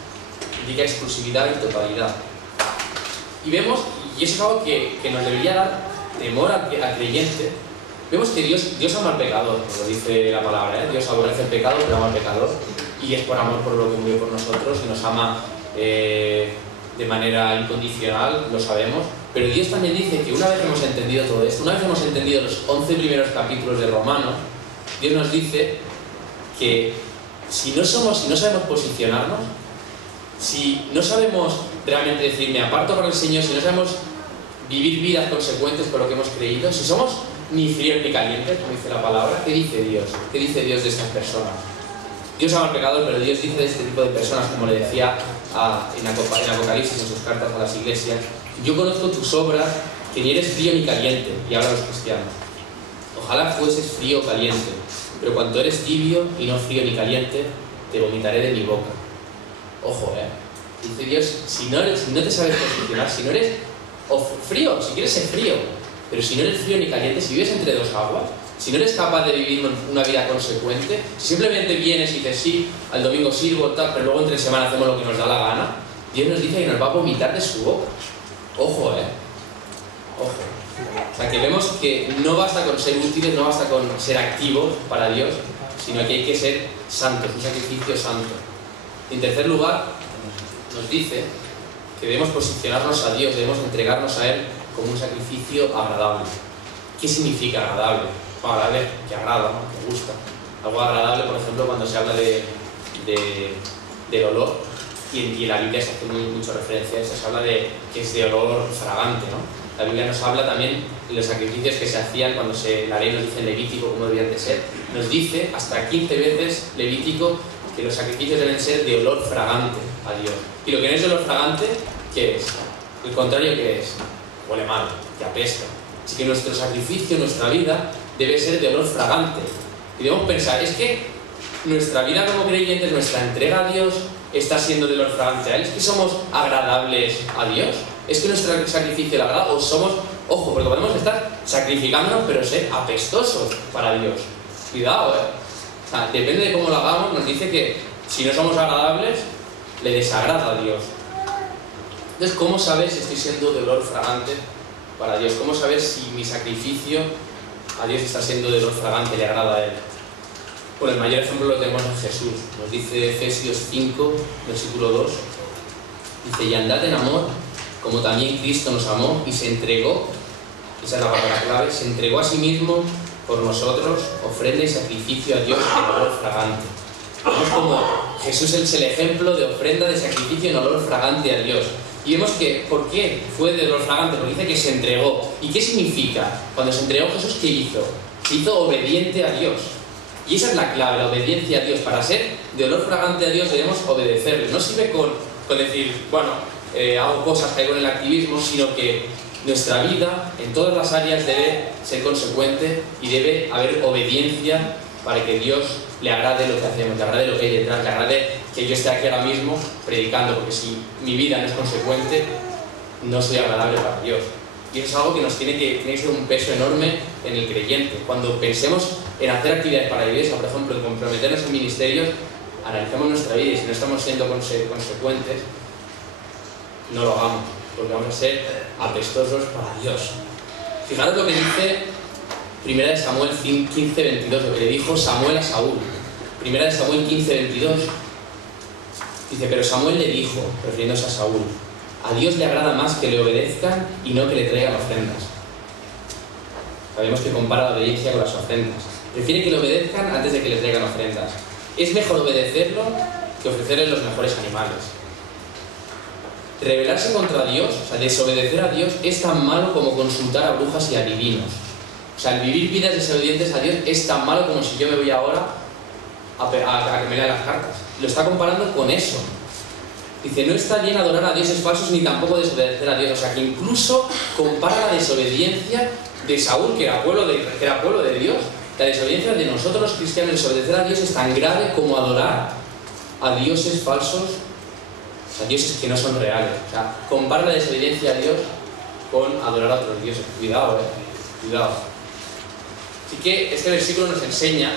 indica exclusividad y totalidad. Y vemos, y eso es algo que nos debería dar temor al creyente, vemos que Dios ama al pecador, como lo dice la palabra, Dios aborrece el pecado, pero ama al pecador, y es por amor por lo que murió por nosotros, y nos ama de manera incondicional, lo sabemos, pero Dios también dice que una vez que hemos entendido todo esto, una vez que hemos entendido los 11 primeros capítulos de Romanos, Dios nos dice que si no sabemos posicionarnos, si no sabemos realmente decir me aparto para el Señor, si no sabemos vivir vidas consecuentes con lo que hemos creído, si somos ni fríos ni calientes, como dice la palabra, ¿qué dice Dios? ¿Qué dice Dios de estas personas? Dios ama al pecador, pero Dios dice de este tipo de personas, como le decía en Apocalipsis, en sus cartas a las iglesias, yo conozco tus obras, que ni eres frío ni caliente, y habla a los cristianos. Ojalá fueses frío o caliente, pero cuando eres tibio y no frío ni caliente, te vomitaré de mi boca. Ojo, dice Dios, si no te sabes posicionar, si no eres frío, si quieres ser frío, pero si no eres frío ni caliente, si vives entre dos aguas, si no eres capaz de vivir una vida consecuente, si simplemente vienes y dices sí, al domingo sirvo, tal, pero luego entre semana hacemos lo que nos da la gana, Dios nos dice que nos va a vomitar de su boca. Ojo, ojo. O sea, que vemos que no basta con ser útiles, no basta con ser activos para Dios, sino que hay que ser santos, un sacrificio santo. En tercer lugar, nos dice que debemos posicionarnos a Dios, debemos entregarnos a Él como un sacrificio agradable. ¿Qué significa agradable? Bueno, agradable que agrada, ¿no? Que gusta. Algo agradable, por ejemplo, cuando se habla del olor, y en la Biblia se hace mucha referencia a eso, se habla de que es de olor fragante, ¿no? La Biblia nos habla también de los sacrificios que se hacían cuando la ley nos dice en Levítico cómo debían de ser. Nos dice hasta 15 veces Levítico que los sacrificios deben ser de olor fragante a Dios. Y lo que no es de olor fragante, ¿qué es? El contrario, ¿qué es? Huele mal, que apesta. Así que nuestro sacrificio, nuestra vida, debe ser de olor fragante. Y debemos pensar, es que nuestra vida como creyentes, nuestra entrega a Dios, está siendo de olor fragante a Él. ¿Es que somos agradables a Dios? ¿Es que nuestro sacrificio le agrada? ¿O somos, ojo, porque podemos estar sacrificándonos, pero ser apestosos para Dios? Cuidado, O sea, depende de cómo lo hagamos, nos dice que si no somos agradables, le desagrada a Dios. Entonces, ¿cómo saber si estoy siendo de olor fragante para Dios? ¿Cómo saber si mi sacrificio a Dios está siendo de olor fragante, le agrada a Él? Bueno, el mayor ejemplo lo tenemos en Jesús. Nos dice Efesios 5, versículo 2. Dice, y andad en amor, como también Cristo nos amó y se entregó, esa es la palabra clave, se entregó a sí mismo por nosotros, ofrenda y sacrificio a Dios en olor fragante. Vemos como Jesús es el ejemplo de ofrenda de sacrificio en olor fragante a Dios. Y vemos que, ¿por qué fue de olor fragante? Porque dice que se entregó. ¿Y qué significa? Cuando se entregó Jesús, ¿qué hizo? Se hizo obediente a Dios. Y esa es la clave, la obediencia a Dios. Para ser de olor fragante a Dios debemos obedecerle. No sirve con decir, bueno, hago cosas, caigo en el activismo, sino que nuestra vida en todas las áreas debe ser consecuente y debe haber obediencia para que Dios le agrade lo que hacemos, le agrade lo que hay detrás, le agrade que yo esté aquí ahora mismo predicando, porque si mi vida no es consecuente, no soy agradable para Dios. Y eso es algo que nos tiene que ser un peso enorme en el creyente. Cuando pensemos en hacer actividades para la iglesia, por ejemplo, en comprometernos en ministerios, analicemos nuestra vida y si no estamos siendo consecuentes, no lo hagamos, porque vamos a ser apestosos para Dios. Fijaros lo que dice 1 Samuel 15:22, lo que le dijo Samuel a Saúl. 1 Samuel 15:22 dice, pero Samuel le dijo, refiriéndose a Saúl, a Dios le agrada más que le obedezcan y no que le traigan ofrendas. Sabemos que compara la obediencia con las ofrendas. Prefiere que le obedezcan antes de que le traigan ofrendas. Es mejor obedecerlo que ofrecerle los mejores animales. Rebelarse contra Dios, o sea, desobedecer a Dios, es tan malo como consultar a brujas y adivinos. O sea, el vivir vidas desobedientes a Dios es tan malo como si yo me voy ahora a que me lean las cartas. Lo está comparando con eso. Dice, no está bien adorar a dioses falsos ni tampoco desobedecer a Dios. O sea, que incluso compara la desobediencia de Saúl, que era pueblo de Dios. La desobediencia de nosotros los cristianos, desobedecer a Dios es tan grave como adorar a dioses falsos, o sea, dioses que no son reales. O sea, compara la desobediencia a Dios con adorar a otros dioses. Cuidado, cuidado. Así que este versículo nos enseña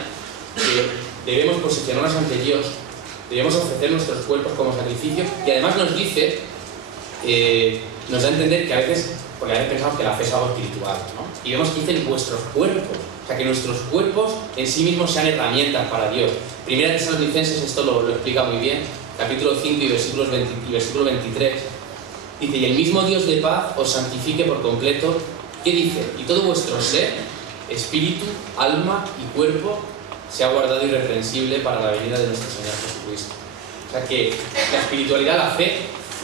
que debemos posicionarnos ante Dios, debemos ofrecer nuestros cuerpos como sacrificio y además nos dice, nos da a entender que a veces, porque a veces pensamos que la fe es algo espiritual, ¿no? Y vemos que dicen vuestros cuerpos, o sea, que nuestros cuerpos en sí mismos sean herramientas para Dios. Primera de Tesalonicenses esto lo explica muy bien, capítulo 5 y versículo 23, dice, y el mismo Dios de paz os santifique por completo, ¿qué dice? Y todo vuestro ser, espíritu, alma y cuerpo sea guardado irreprensible para la venida de nuestro Señor Jesucristo. O sea que la espiritualidad, la fe,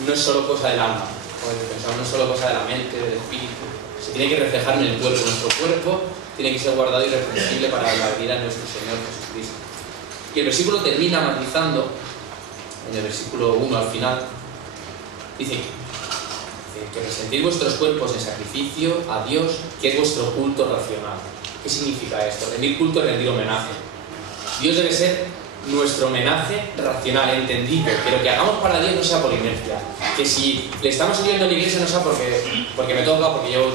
no es solo cosa del alma, como pensamos, no es solo cosa de la mente, del espíritu, se tiene que reflejar en el cuerpo. Nuestro cuerpo tiene que ser guardado irreprensible para la venida de nuestro Señor Jesucristo. Y el versículo termina matizando, en el versículo 1 al final, dice que presentéis vuestros cuerpos en sacrificio a Dios, que es vuestro culto racional. ¿Qué significa esto? Rendir culto es rendir homenaje. Dios debe ser nuestro homenaje racional, entendido, que lo que hagamos para Dios no sea por inercia, que si le estamos sirviendo a la iglesia no sea porque me toca, porque llevo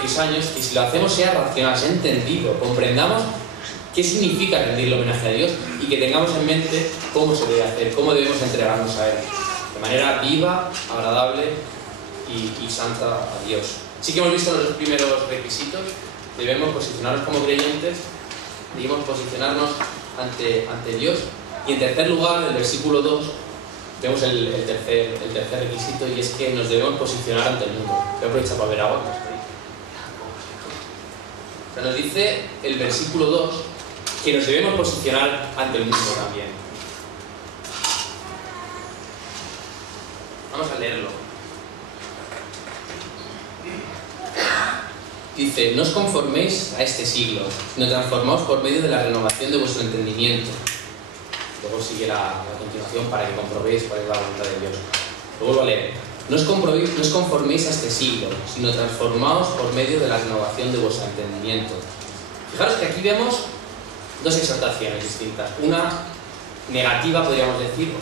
X años, y si lo hacemos sea racional, sea entendido, comprendamos qué significa rendirle homenaje a Dios y que tengamos en mente cómo se debe hacer, cómo debemos entregarnos a Él, de manera viva, agradable y santa a Dios. Sí que hemos visto los primeros requisitos. Debemos posicionarnos como creyentes, debemos posicionarnos ante Dios. Y en tercer lugar, en el versículo 2, vemos el tercer requisito, y es que nos debemos posicionar ante el mundo. Voy a aprovechar para ver agua. O sea, nos dice el versículo 2 que nos debemos posicionar ante el mundo también. Vamos a leerlo. Dice: no os conforméis a este siglo, sino transformaos por medio de la renovación de vuestro entendimiento. Luego sigue la continuación para que comprobéis cuál es la voluntad de Dios. Lo vuelvo a leer. No os conforméis a este siglo, sino transformaos por medio de la renovación de vuestro entendimiento. Fijaros que aquí vemos dos exhortaciones distintas. Una negativa, podríamos decir,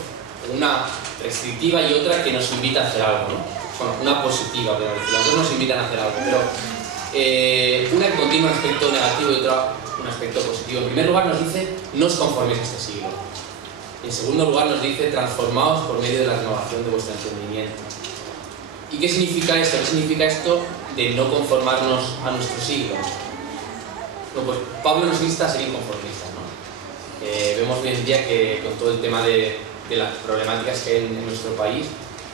una restrictiva, y otra que nos invita a hacer algo, ¿no? Bueno, una positiva, podríamos decir. Las dos nos invitan a hacer algo, pero una que contiene un aspecto negativo y otra un aspecto positivo. En primer lugar nos dice: no os conforméis a este siglo. Y en segundo lugar nos dice: transformaos por medio de la renovación de vuestro entendimiento. ¿Y qué significa esto? ¿Qué significa esto de no conformarnos a nuestro siglo? Bueno, pues Pablo nos insta a ser inconformistas, ¿no? Vemos hoy en día que con todo el tema de las problemáticas que hay en nuestro país,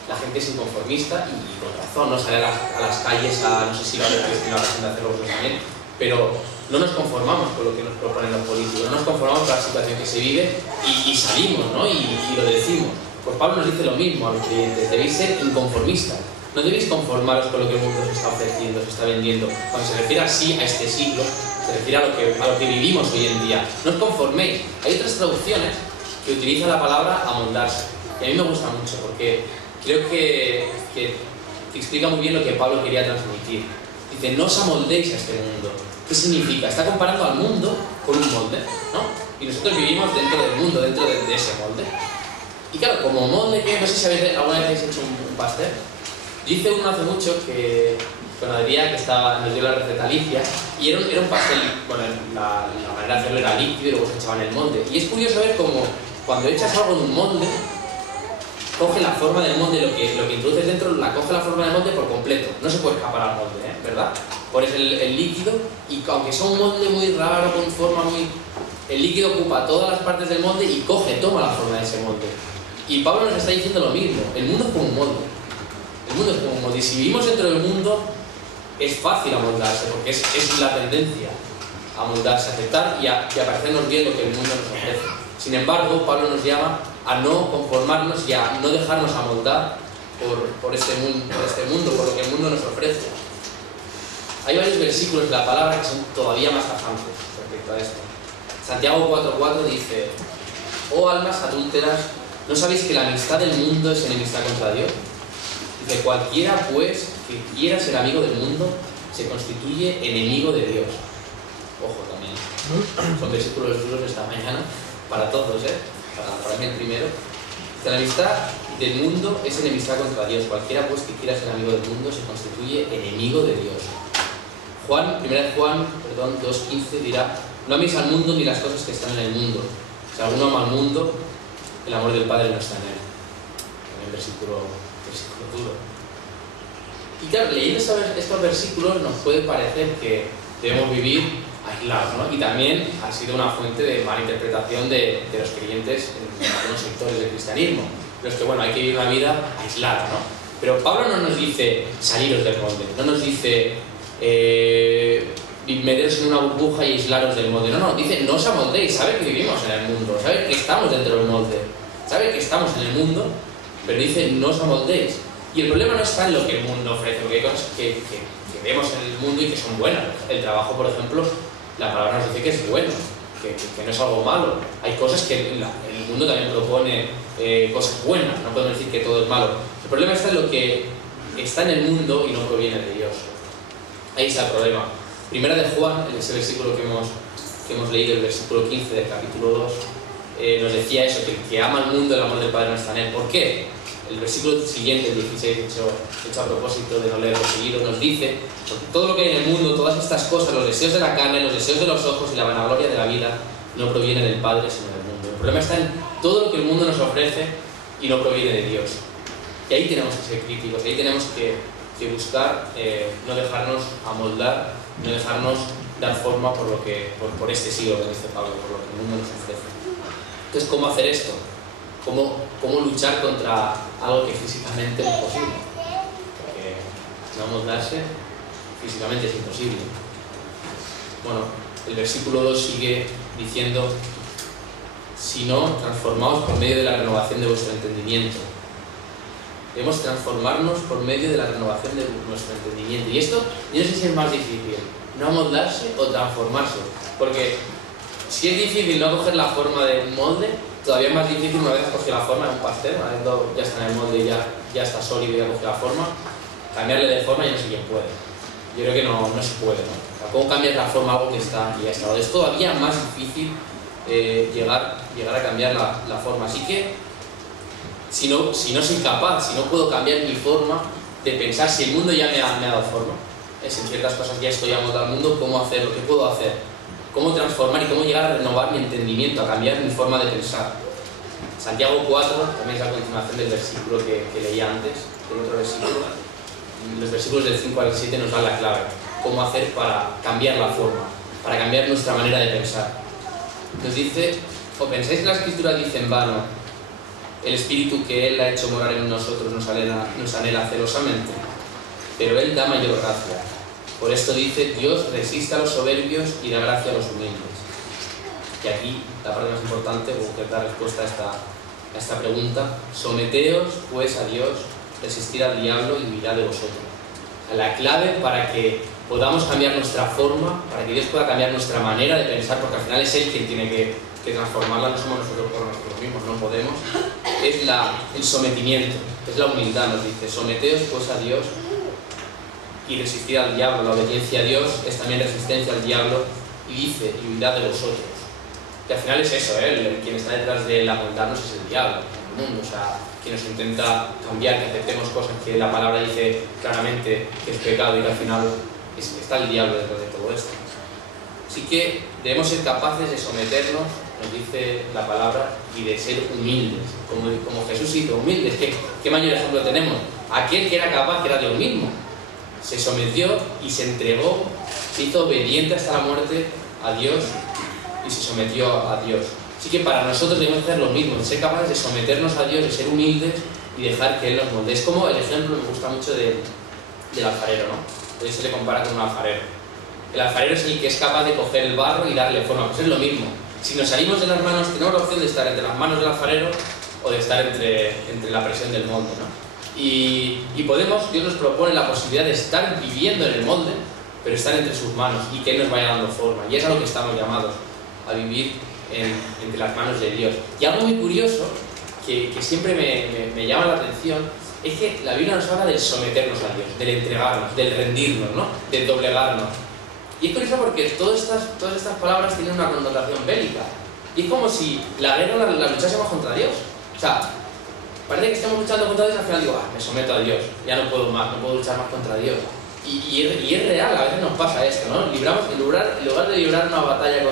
la gente es inconformista, y con razón, no sale a las calles no sé si va a haber la ocasión de hacerlo vosotros también, pero no nos conformamos con lo que nos proponen los políticos, no nos conformamos con la situación que se vive y salimos, ¿no? Y lo decimos. Pues Pablo nos dice lo mismo a los creyentes: debéis ser inconformistas, no debéis conformaros con lo que el mundo se está ofreciendo, se está vendiendo. Cuando se refiere así a este siglo, se refiere a lo que vivimos hoy en día. No os conforméis. Hay otras traducciones que utilizan la palabra amoldarse, y a mí me gusta mucho porque creo que explica muy bien lo que Pablo quería transmitir. Dice: no os amoldéis a este mundo. ¿Qué significa? Está comparando al mundo con un molde, ¿no? Y nosotros vivimos dentro del mundo, dentro de ese molde. Y claro, como molde, que no sé si alguna vez habéis hecho un pastel. Yo hice uno hace mucho que con Adrián, que nos dio la receta Alicia, y era un pastel. Bueno, la manera de hacerlo era líquido y luego se echaba en el molde. Y es curioso ver cómo cuando echas algo en un molde, coge la forma del molde, lo que introduces dentro, coge la forma del molde por completo. No se puede escapar al molde, ¿verdad? Pones el líquido, y aunque sea un molde muy raro, con forma muy... el líquido ocupa todas las partes del molde y toma la forma de ese molde. Y Pablo nos está diciendo lo mismo: el mundo es como un molde. El mundo es como un molde, y si vivimos dentro del mundo, es fácil amoldarse, porque es la tendencia a amoldarse, a aceptar y a parecernos bien lo que el mundo nos ofrece. Sin embargo, Pablo nos llama a no conformarnos y a no dejarnos amoldar por este mundo, por lo que el mundo nos ofrece. Hay varios versículos de la palabra que son todavía más tajantes respecto a esto. Santiago 4:4 dice: oh almas adúlteras, ¿no sabéis que la amistad del mundo es enemistad contra Dios? Dice: cualquiera pues que quiera ser amigo del mundo se constituye enemigo de Dios. Ojo también. Son versículos duros esta mañana para todos, para mí el primero. Dice: la amistad del mundo es enemistad contra Dios. Cualquiera pues que quiera ser amigo del mundo se constituye enemigo de Dios. 1 Juan 2:15 dirá: no améis al mundo ni las cosas que están en el mundo. Si alguno ama al mundo, el amor del Padre no está en él. También versículo duro. Y claro, leyendo estos versículos nos puede parecer que debemos vivir aislados, ¿no? Y también ha sido una fuente de mala interpretación de los creyentes en algunos sectores del cristianismo. Pero es que, bueno, hay que vivir una vida aislada, ¿no? Pero Pablo no nos dice saliros del molde, no nos dice meteros en una burbuja y aislaros del molde. No, dice: no os amoldéis. Sabe que vivimos en el mundo, sabe que estamos dentro del molde, sabe que estamos en el mundo, pero dice: no os amoldéis. Y el problema no está en lo que el mundo ofrece, porque hay cosas que vemos en el mundo y que son buenas. El trabajo, por ejemplo, la palabra nos dice que es bueno, que no es algo malo. Hay cosas que el mundo también propone, cosas buenas, no podemos decir que todo es malo. El problema está en lo que está en el mundo y no proviene de Dios. Ahí está el problema. Primera de Juan, en ese versículo que hemos leído, el versículo 15 del capítulo 2, nos decía eso, que ama al mundo, el amor del Padre no está en él. ¿Por qué? el versículo siguiente, el 16, hecho a propósito de no leerlo seguido, nos dice: porque todo lo que hay en el mundo, todas estas cosas, los deseos de la carne, los deseos de los ojos y la vanagloria de la vida, no proviene del Padre, sino del mundo. El problema está en todo lo que el mundo nos ofrece y no proviene de Dios. Y ahí tenemos que ser críticos, ahí tenemos que buscar no dejarnos amoldar, no dejarnos dar forma por este siglo que dice Pablo, por lo que el mundo nos ofrece. Entonces, ¿cómo hacer esto? ¿Cómo luchar contra algo que físicamente no es posible? Porque no amoldarse físicamente es imposible. Bueno, el versículo 2 sigue diciendo: si no, transformaos por medio de la renovación de vuestro entendimiento. Debemos transformarnos por medio de la renovación de nuestro entendimiento. Y esto, yo no sé si es más difícil, no amoldarse o transformarse. Porque si es difícil no coger la forma de un molde, todavía es más difícil una vez coger la forma de un pastel, una vez ya está en el molde y ya está sólido y ya coge la forma, cambiarle de forma y no sé quién puede. Yo creo que no se puede, ¿no? O sea, ¿cómo cambias la forma a algo que está y ya está? Es todavía más difícil llegar a cambiar la forma. Así que, si no soy capaz, si no puedo cambiar mi forma de pensar, si el mundo ya me ha dado forma, en ciertas cosas ya estoy amoldado al mundo, ¿cómo hacerlo? ¿Qué puedo hacer? ¿Cómo transformar y cómo llegar a renovar mi entendimiento, a cambiar mi forma de pensar? Santiago 4, también es la continuación del versículo que leía antes, del otro versículo. Los versículos del 5 al 7 nos dan la clave. Cómo hacer para cambiar la forma, para cambiar nuestra manera de pensar. Nos dice: ¿o pensáis que la Escritura dice en vano, el Espíritu que Él ha hecho morar en nosotros nos anhela celosamente? Pero Él da mayor gracia. Por esto dice: Dios resiste a los soberbios y da gracia a los humildes. Y aquí la parte más importante, o que da respuesta a esta pregunta: someteos pues a Dios, resistir al diablo y huirá de vosotros. La clave para que podamos cambiar nuestra forma, para que Dios pueda cambiar nuestra manera de pensar, porque al final es Él quien tiene que transformarla, no somos nosotros por nosotros mismos, no podemos, es el sometimiento, es la humildad. Nos dice: someteos pues a Dios y resistir al diablo. La obediencia a Dios es también resistencia al diablo, y dice: y huirá de vosotros. Que al final es eso, quien está detrás de amoldarnos es el diablo, el mundo, o sea, quien nos intenta cambiar, que aceptemos cosas que la palabra dice claramente que es pecado, y que al final está el diablo detrás de todo esto. Así que debemos ser capaces de someternos, nos dice la palabra, y de ser humildes, como Jesús hizo, humildes. ¿Qué mayor ejemplo tenemos? Aquel que era capaz, que era Dios mismo, se sometió y se entregó, se hizo obediente hasta la muerte a Dios y se sometió a Dios. Así que para nosotros debemos hacer lo mismo, ser capaces de someternos a Dios, de ser humildes y dejar que Él nos molde. Es como el ejemplo, me gusta mucho del alfarero, ¿no? Hoy se le compara con un alfarero. El alfarero es el que es capaz de coger el barro y darle forma. Pues es lo mismo. Si nos salimos de las manos, tenemos la opción de estar entre las manos del alfarero o de estar entre la presión del molde, ¿no? Y podemos, Dios nos propone la posibilidad de estar viviendo en el molde, pero estar entre sus manos y que Él nos vaya dando forma. Y es a lo que estamos llamados, a vivir entre las manos de Dios. Y algo muy curioso, que siempre me llama la atención, es que la Biblia nos habla del someternos a Dios, del entregarnos, del rendirnos, ¿no? Del doblegarnos. Y es curioso porque todas estas palabras tienen una connotación bélica. Y es como si la guerra la luchásemos contra Dios. O sea, parece que estamos luchando contra Dios y al final digo: me someto a Dios, ya no puedo más, no puedo luchar más contra Dios. Y es real, a veces nos pasa esto, ¿no? En lugar de librar una batalla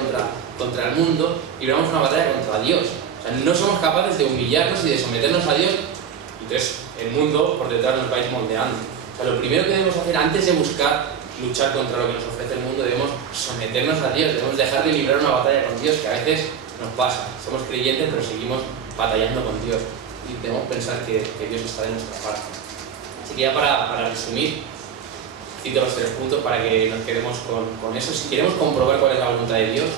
contra el mundo, libramos una batalla contra Dios. O sea, no somos capaces de humillarnos y de someternos a Dios, y entonces el mundo por detrás nos va a ir moldeando. O sea, lo primero que debemos hacer antes de buscar luchar contra lo que nos ofrece el mundo, debemos someternos a Dios, debemos dejar de librar una batalla con Dios, que a veces nos pasa. Somos creyentes pero seguimos batallando con Dios y debemos pensar que Dios está de nuestra parte. Así que ya para resumir, cito los 3 puntos para que nos quedemos con eso. Si queremos comprobar cuál es la voluntad de Dios,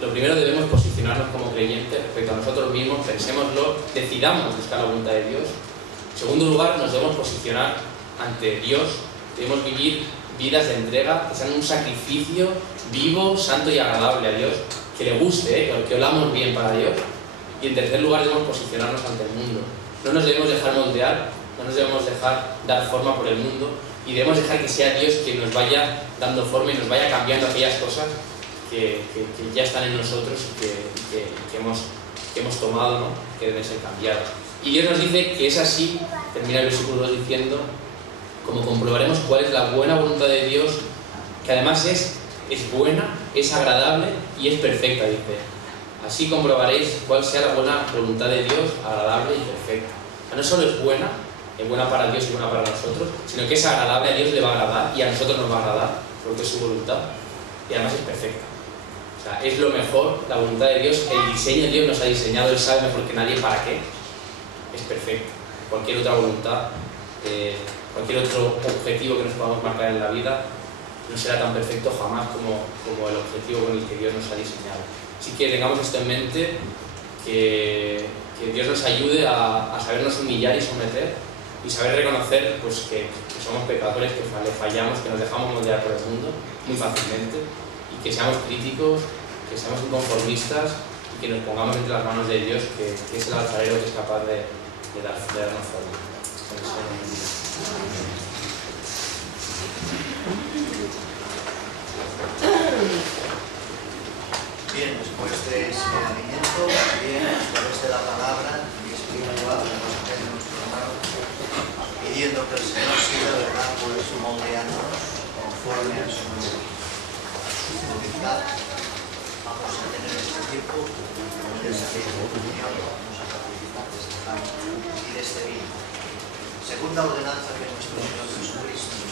lo primero, debemos posicionarnos como creyentes respecto a nosotros mismos, pensémoslo, decidamos buscar la voluntad de Dios. En segundo lugar, nos debemos posicionar ante Dios, debemos vivir vidas de entrega que sean un sacrificio vivo, santo y agradable a Dios, que le guste, que olamos bien para Dios. Y en tercer lugar, debemos posicionarnos ante el mundo. No nos debemos dejar moldear, no nos debemos dejar dar forma por el mundo, y debemos dejar que sea Dios quien nos vaya dando forma y nos vaya cambiando aquellas cosas que ya están en nosotros y que hemos tomado, ¿no? Que deben ser cambiadas. Y Dios nos dice que es así, termina el versículo 2 diciendo, como comprobaremos cuál es la buena voluntad de Dios, que además es buena, es agradable y es perfecta, dice. Así comprobaréis cuál sea la buena voluntad de Dios, agradable y perfecta. O sea, no solo es buena para Dios y buena para nosotros, sino que es agradable, a Dios le va a agradar y a nosotros nos va a agradar, porque es su voluntad, y además es perfecta. O sea, es lo mejor, la voluntad de Dios, el diseño de Dios nos ha diseñado, Él sabe mejor que nadie para qué, es perfecto. Cualquier otra voluntad, cualquier otro objetivo que nos podamos marcar en la vida, no será tan perfecto jamás como el objetivo con el que Dios nos ha diseñado. Así que tengamos esto en mente, que Dios nos ayude a sabernos humillar y someter y saber reconocer pues, que somos pecadores, que le fallamos, que nos dejamos moldear por el mundo muy fácilmente y que seamos críticos, que seamos inconformistas y que nos pongamos entre las manos de Dios, que es el alfarero que es capaz de darnos forma. Bien, después de ese movimiento, también a través de la palabra y espiritual, nos en nuestro hermano, pidiendo que el Señor siga, ¿verdad?, pues moldeándonos conforme a su voluntad. Vamos a tener este tiempo de sabiduría, vamos a participar de este pan y de este vino. Segunda ordenanza que nuestro Señor Jesucristo,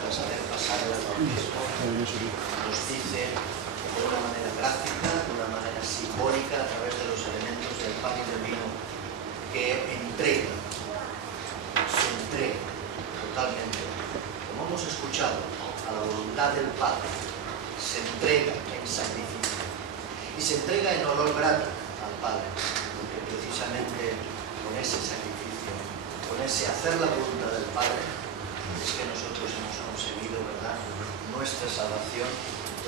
tras hacer pasar el bautismo, nos dice de una manera gráfica, de una manera simbólica, a través de los elementos del pan y del vino, que se entrega totalmente, como hemos escuchado, a la voluntad del Padre, se entrega en sacrificio y se entrega en olor grato al Padre, porque precisamente con ese sacrificio, con ese hacer la voluntad del Padre, es que nosotros hemos conseguido, ¿verdad?, nuestra salvación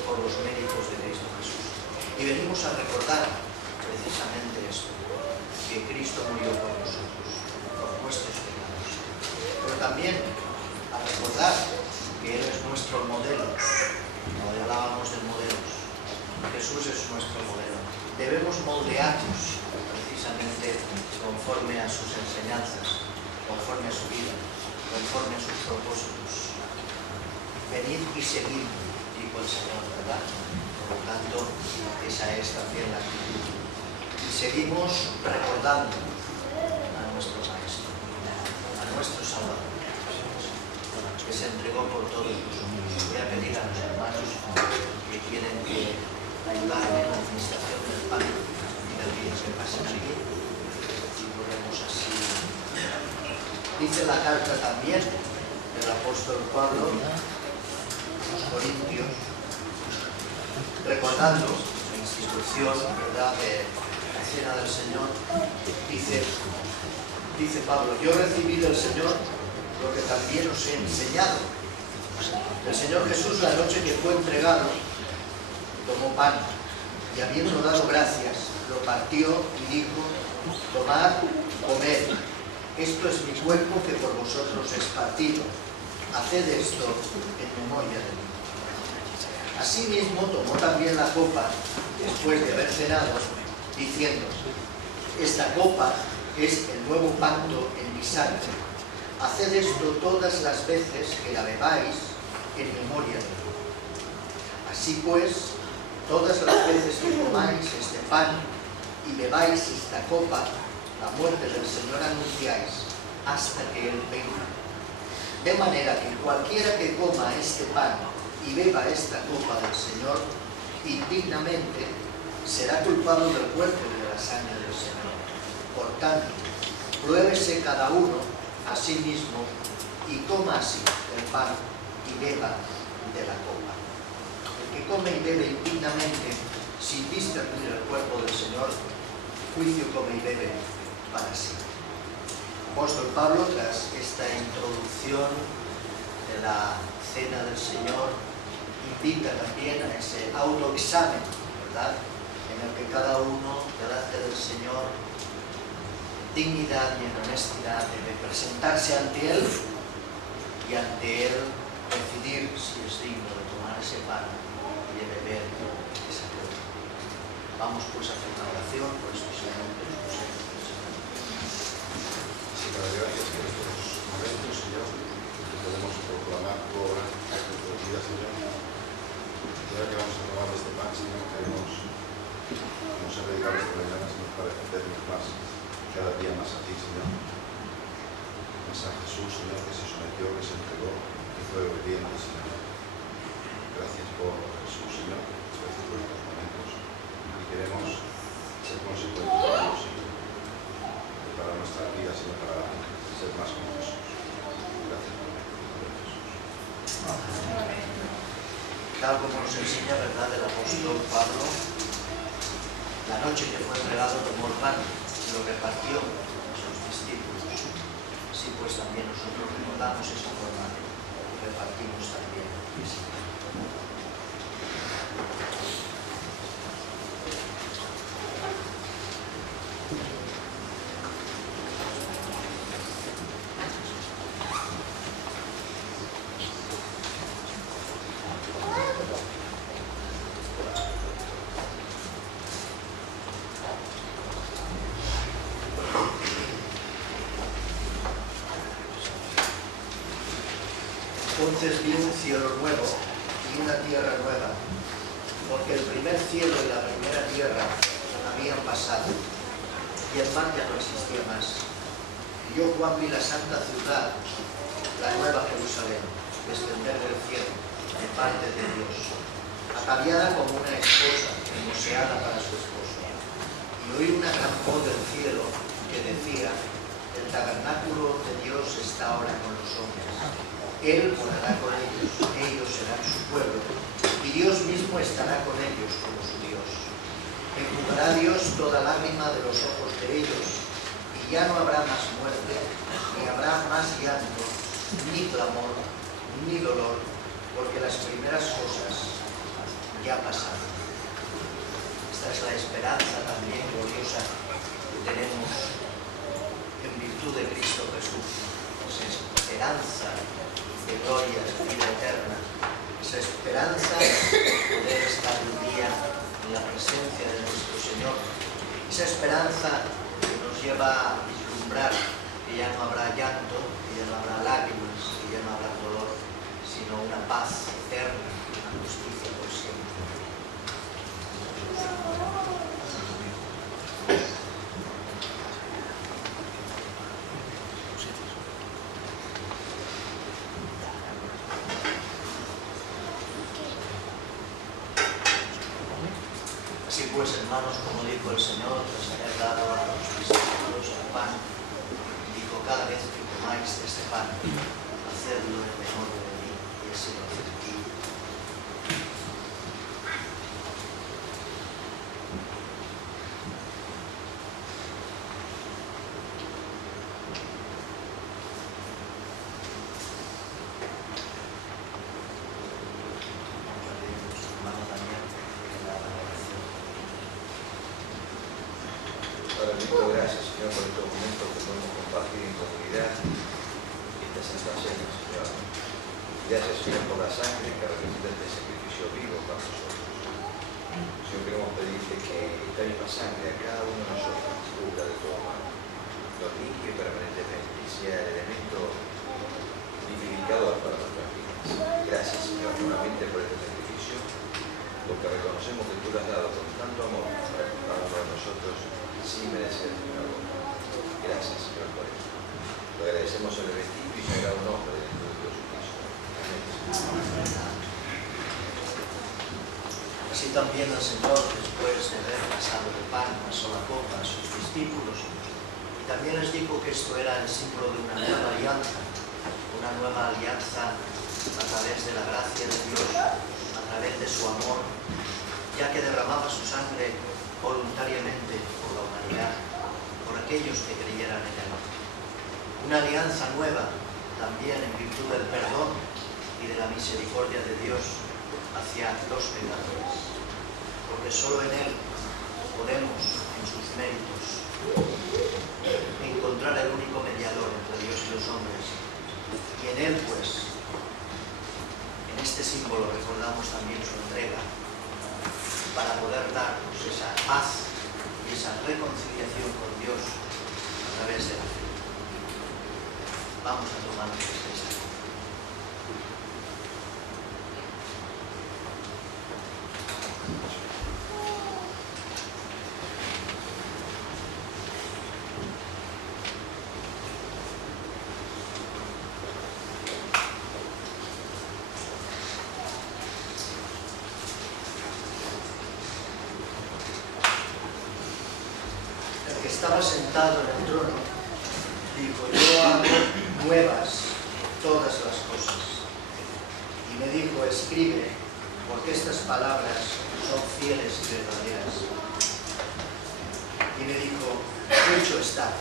por los méritos de Cristo Jesús. Y venimos a recordar precisamente esto, que Cristo murió por nosotros, por nuestros pecados. Pero también a recordar que Él es nuestro modelo. Como hablábamos de modelos, Jesús es nuestro modelo. Debemos moldearnos precisamente conforme a sus enseñanzas, conforme a su vida, conforme a sus propósitos. Venid y seguid, dijo el Señor, ¿verdad? Por lo tanto, esa es también la actitud. Y seguimos recordando a nuestro Maestro, a nuestro Salvador, que se entregó por todos nosotros. Voy a pedir a los hermanos que tienen que ayudarme en la administración del pan y del vino que pasen aquí, y podemos así. Dice la carta también del apóstol Pablo a los Corintios, recordando la institución, ¿verdad?, de la cena del Señor. Dice Pablo: yo recibí del Señor lo que también os he enseñado. El Señor Jesús, la noche que fue entregado, tomó pan y, habiendo dado gracias, lo partió y dijo: tomad, comed, esto es mi cuerpo que por vosotros es partido. Haced esto en memoria de mí. Asimismo tomó también la copa después de haber cenado, diciendo: esta copa es el nuevo pacto en mi sangre. Haced esto todas las veces que la bebáis en memoria de mí. Así pues, todas las veces que comáis este pan y bebáis esta copa, la muerte del Señor anunciáis hasta que Él venga. De manera que cualquiera que coma este pan y beba esta copa del Señor indignamente será culpado del cuerpo y de la sangre del Señor. Por tanto, pruébese cada uno a sí mismo y coma así el pan y beba de la copa. El que come y bebe indignamente sin discernir el cuerpo del Señor, juicio come y bebe para sí. Apóstol Pablo, tras esta introducción de la cena del Señor, invita también a ese autoexamen, ¿verdad?, en el que cada uno delante del Señor, en dignidad y en honestidad, debe presentarse ante Él y ante Él decidir si es digno de tomar ese pan y de beber esa copa. Vamos pues a hacer una oración por estos elementos. Señor, gracias por estos momentos, Señor, que podemos proclamar tu obra en nuestros días, Señor. Y ahora que vamos a tomar este pan, Señor, queremos, como se ha predicado esta mañana, Señor, para defendernos más, cada día más a ti, Señor. Más a Jesús, Señor, que se sometió, que se entregó, que fue obediente, Señor. Gracias por Jesús, Señor. Gracias por estos momentos. Y queremos ser consecuentes con ellos, Señor. Para nuestra vida, Señor, para ser más como Jesús. Gracias por Jesús. Tal como nos enseña, ¿verdad?, el apóstol Pablo, la noche que fue entregado tomó el pan y lo repartió a sus discípulos. Así pues también nosotros recordamos esa forma y repartimos también. Entonces vi un cielo nuevo y una tierra nueva, porque el primer cielo y la primera tierra habían pasado, y el mar ya no existía más. Y yo, Juan, vi la santa ciudad, la nueva Jerusalén, descender del cielo, de parte de Dios, ataviada como una esposa, hermoseada para su esposo. Y oí una gran voz del cielo que decía: el tabernáculo de Dios está ahora con los hombres. Él morará con ellos, ellos serán su pueblo, y Dios mismo estará con ellos como su Dios. Enjugará Dios toda lágrima de los ojos de ellos, y ya no habrá más muerte, ni habrá más llanto, ni clamor, ni dolor, porque las primeras cosas ya pasaron. Esta es la esperanza también gloriosa que tenemos en virtud de Cristo Jesús. Esa esperanza de gloria, de vida eterna, esa esperanza de poder estar un día en la presencia de nuestro Señor, esa esperanza que nos lleva a vislumbrar que ya no habrá llanto, que ya no habrá lágrimas, que ya no habrá dolor, sino una paz eterna, una justicia por siempre. Así pues, hermanos, como dijo el Señor, tras haber dado a los discípulos el pan, dijo: cada vez que comáis de este pan, hacedlo en memoria de mí, y así lo hacéis. Padre, muchas gracias, Señor, por estos momentos que podemos compartir en comunidad y esta Santa Cena, Señor. Gracias, Señor, por la sangre que representa este sacrificio vivo para nosotros. Señor, queremos pedirte que esta misma sangre a cada uno de nosotros nos cubra de todo mal, nos limpie permanentemente y sea el elemento vivificador para nuestras vidas. Gracias, Señor, nuevamente por este sacrificio, porque reconocemos que tú lo has dado con tanto amor para cada uno de nosotros sin merecer ninguna gota. Gracias, Señor, por eso. Lo agradecemos en el bendito y sagrado nombre de nuestro Dios Jesucristo. Amén. Así también el Señor, después de haber pasado el pan, pasó la copa a sus discípulos, y también les dijo que esto era el símbolo de una nueva alianza a través de la gracia de Dios, a través de su amor, ya que derramaba su sangre voluntariamente por la humanidad, por aquellos que creyeran en Él. Una alianza nueva también en virtud del perdón y de la misericordia de Dios hacia los pecadores, porque solo en Él podemos, en sus méritos, encontrar el único mediador entre Dios y los hombres. Y en Él, pues, en este símbolo recordamos también su entrega para poder darnos esa paz y esa reconciliación con Dios a través de la fe. Vamos a tomar este esta. El que estaba sentado en el trono dijo: yo hago nuevas todas las cosas. Y me dijo: escribe, porque estas palabras son fieles y verdaderas. Y me dijo: hecho está.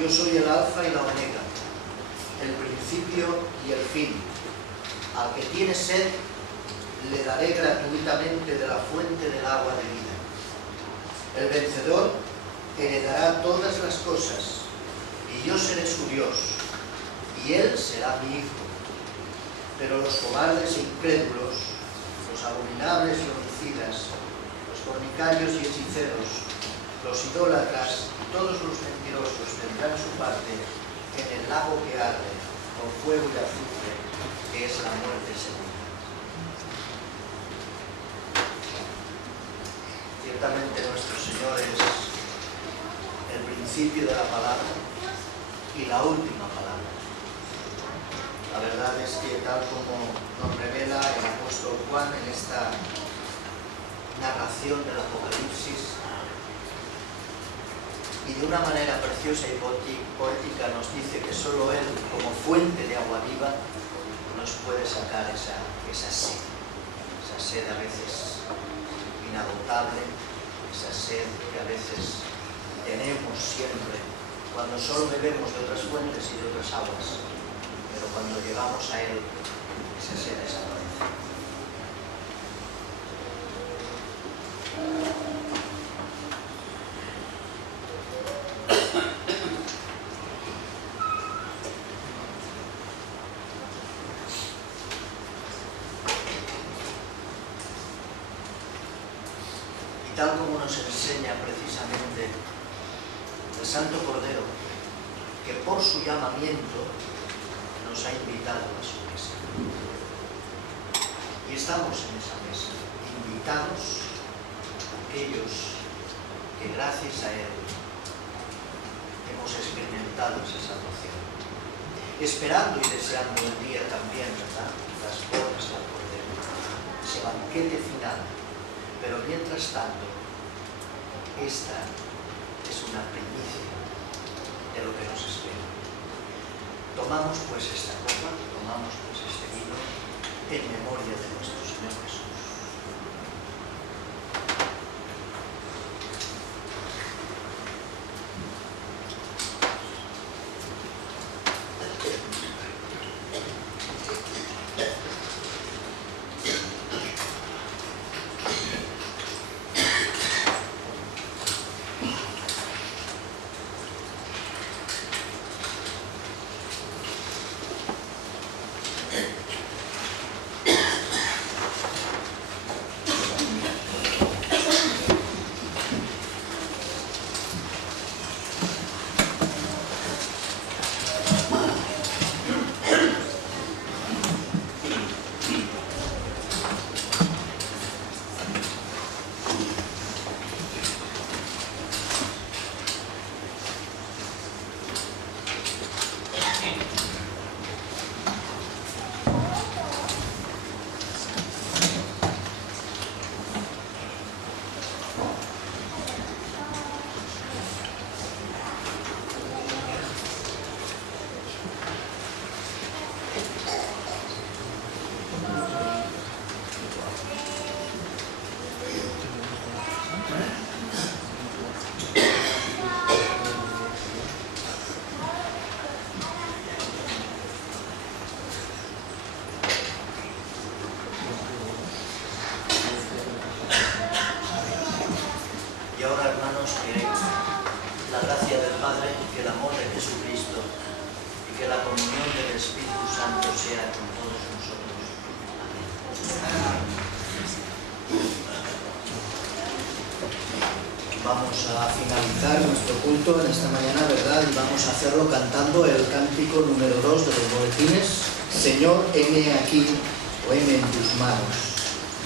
Yo soy el alfa y la omega, el principio y el fin. Al que tiene sed, le daré gratuitamente de la fuente del agua de vida. El vencedor heredará todas las cosas, y yo seré su Dios, y él será mi hijo. Pero los cobardes e incrédulos, los abominables y homicidas, los fornicarios y hechiceros, los idólatras y todos los mentirosos tendrán su parte en el lago que arde con fuego y azufre, que es la muerte segunda. Ciertamente nuestro Señor es el principio de la palabra y la última palabra. La verdad es que, tal como nos revela el apóstol Juan en esta narración del Apocalipsis, y de una manera preciosa y poética nos dice que solo Él, como fuente de agua viva, nos puede sacar esa sed a veces inagotable, esa sed que a veces tenemos siempre cuando solo bebemos de otras fuentes y de otras aguas, pero cuando llegamos a Él, esa sed desaparece. Tal como nos enseña precisamente el Santo Cordero, que por su llamamiento nos ha invitado a su mesa. Y estamos en esa mesa, invitados aquellos que gracias a Él hemos experimentado esa salvación, esperando y deseando el día también, ¿verdad?, las bodas del Cordero, ese banquete final. Pero mientras tanto, esta es una primicia de lo que nos espera. Tomamos pues esta copa, tomamos pues este vino en memoria de nuestro Señor Jesús. Vamos a finalizar nuestro culto en esta mañana, ¿verdad? Y vamos a hacerlo cantando el cántico número 2 de los boletines. Señor, heme aquí, o heme en tus manos.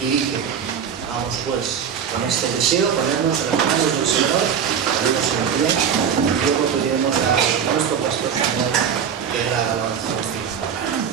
Dirige. Vamos pues, con este deseo, ponernos en las manos del Señor, ponernos en pie, y luego pediremos a nuestro pastor Samuel que haga la oración final.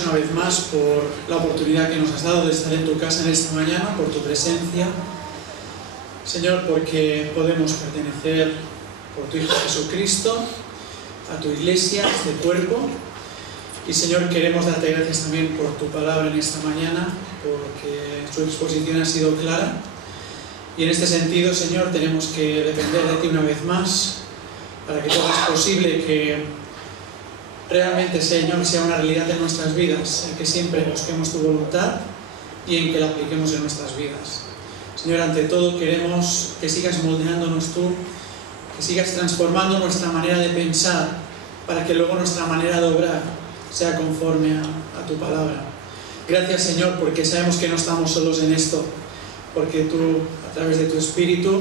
Una vez más por la oportunidad que nos has dado de estar en tu casa en esta mañana, por tu presencia, Señor, porque podemos pertenecer por tu Hijo Jesucristo a tu iglesia, a este cuerpo, y Señor, queremos darte gracias también por tu palabra en esta mañana, porque su exposición ha sido clara, y en este sentido, Señor, tenemos que depender de ti una vez más, para que todo es posible que realmente, Señor, sea una realidad en nuestras vidas, en que siempre busquemos tu voluntad y en que la apliquemos en nuestras vidas. Señor, ante todo queremos que sigas moldeándonos tú, que sigas transformando nuestra manera de pensar, para que luego nuestra manera de obrar sea conforme a tu palabra. Gracias, Señor, porque sabemos que no estamos solos en esto, porque tú, a través de tu Espíritu,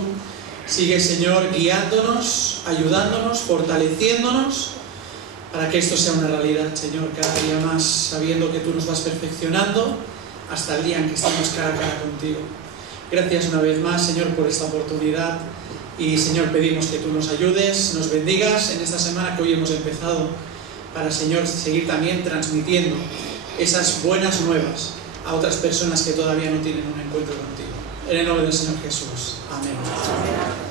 sigues, Señor, guiándonos, ayudándonos, fortaleciéndonos, para que esto sea una realidad, Señor, cada día más, sabiendo que tú nos vas perfeccionando hasta el día en que estemos cara a cara contigo. Gracias una vez más, Señor, por esta oportunidad, y, Señor, pedimos que tú nos ayudes, nos bendigas en esta semana que hoy hemos empezado, para, Señor, seguir también transmitiendo esas buenas nuevas a otras personas que todavía no tienen un encuentro contigo. En el nombre del Señor Jesús. Amén.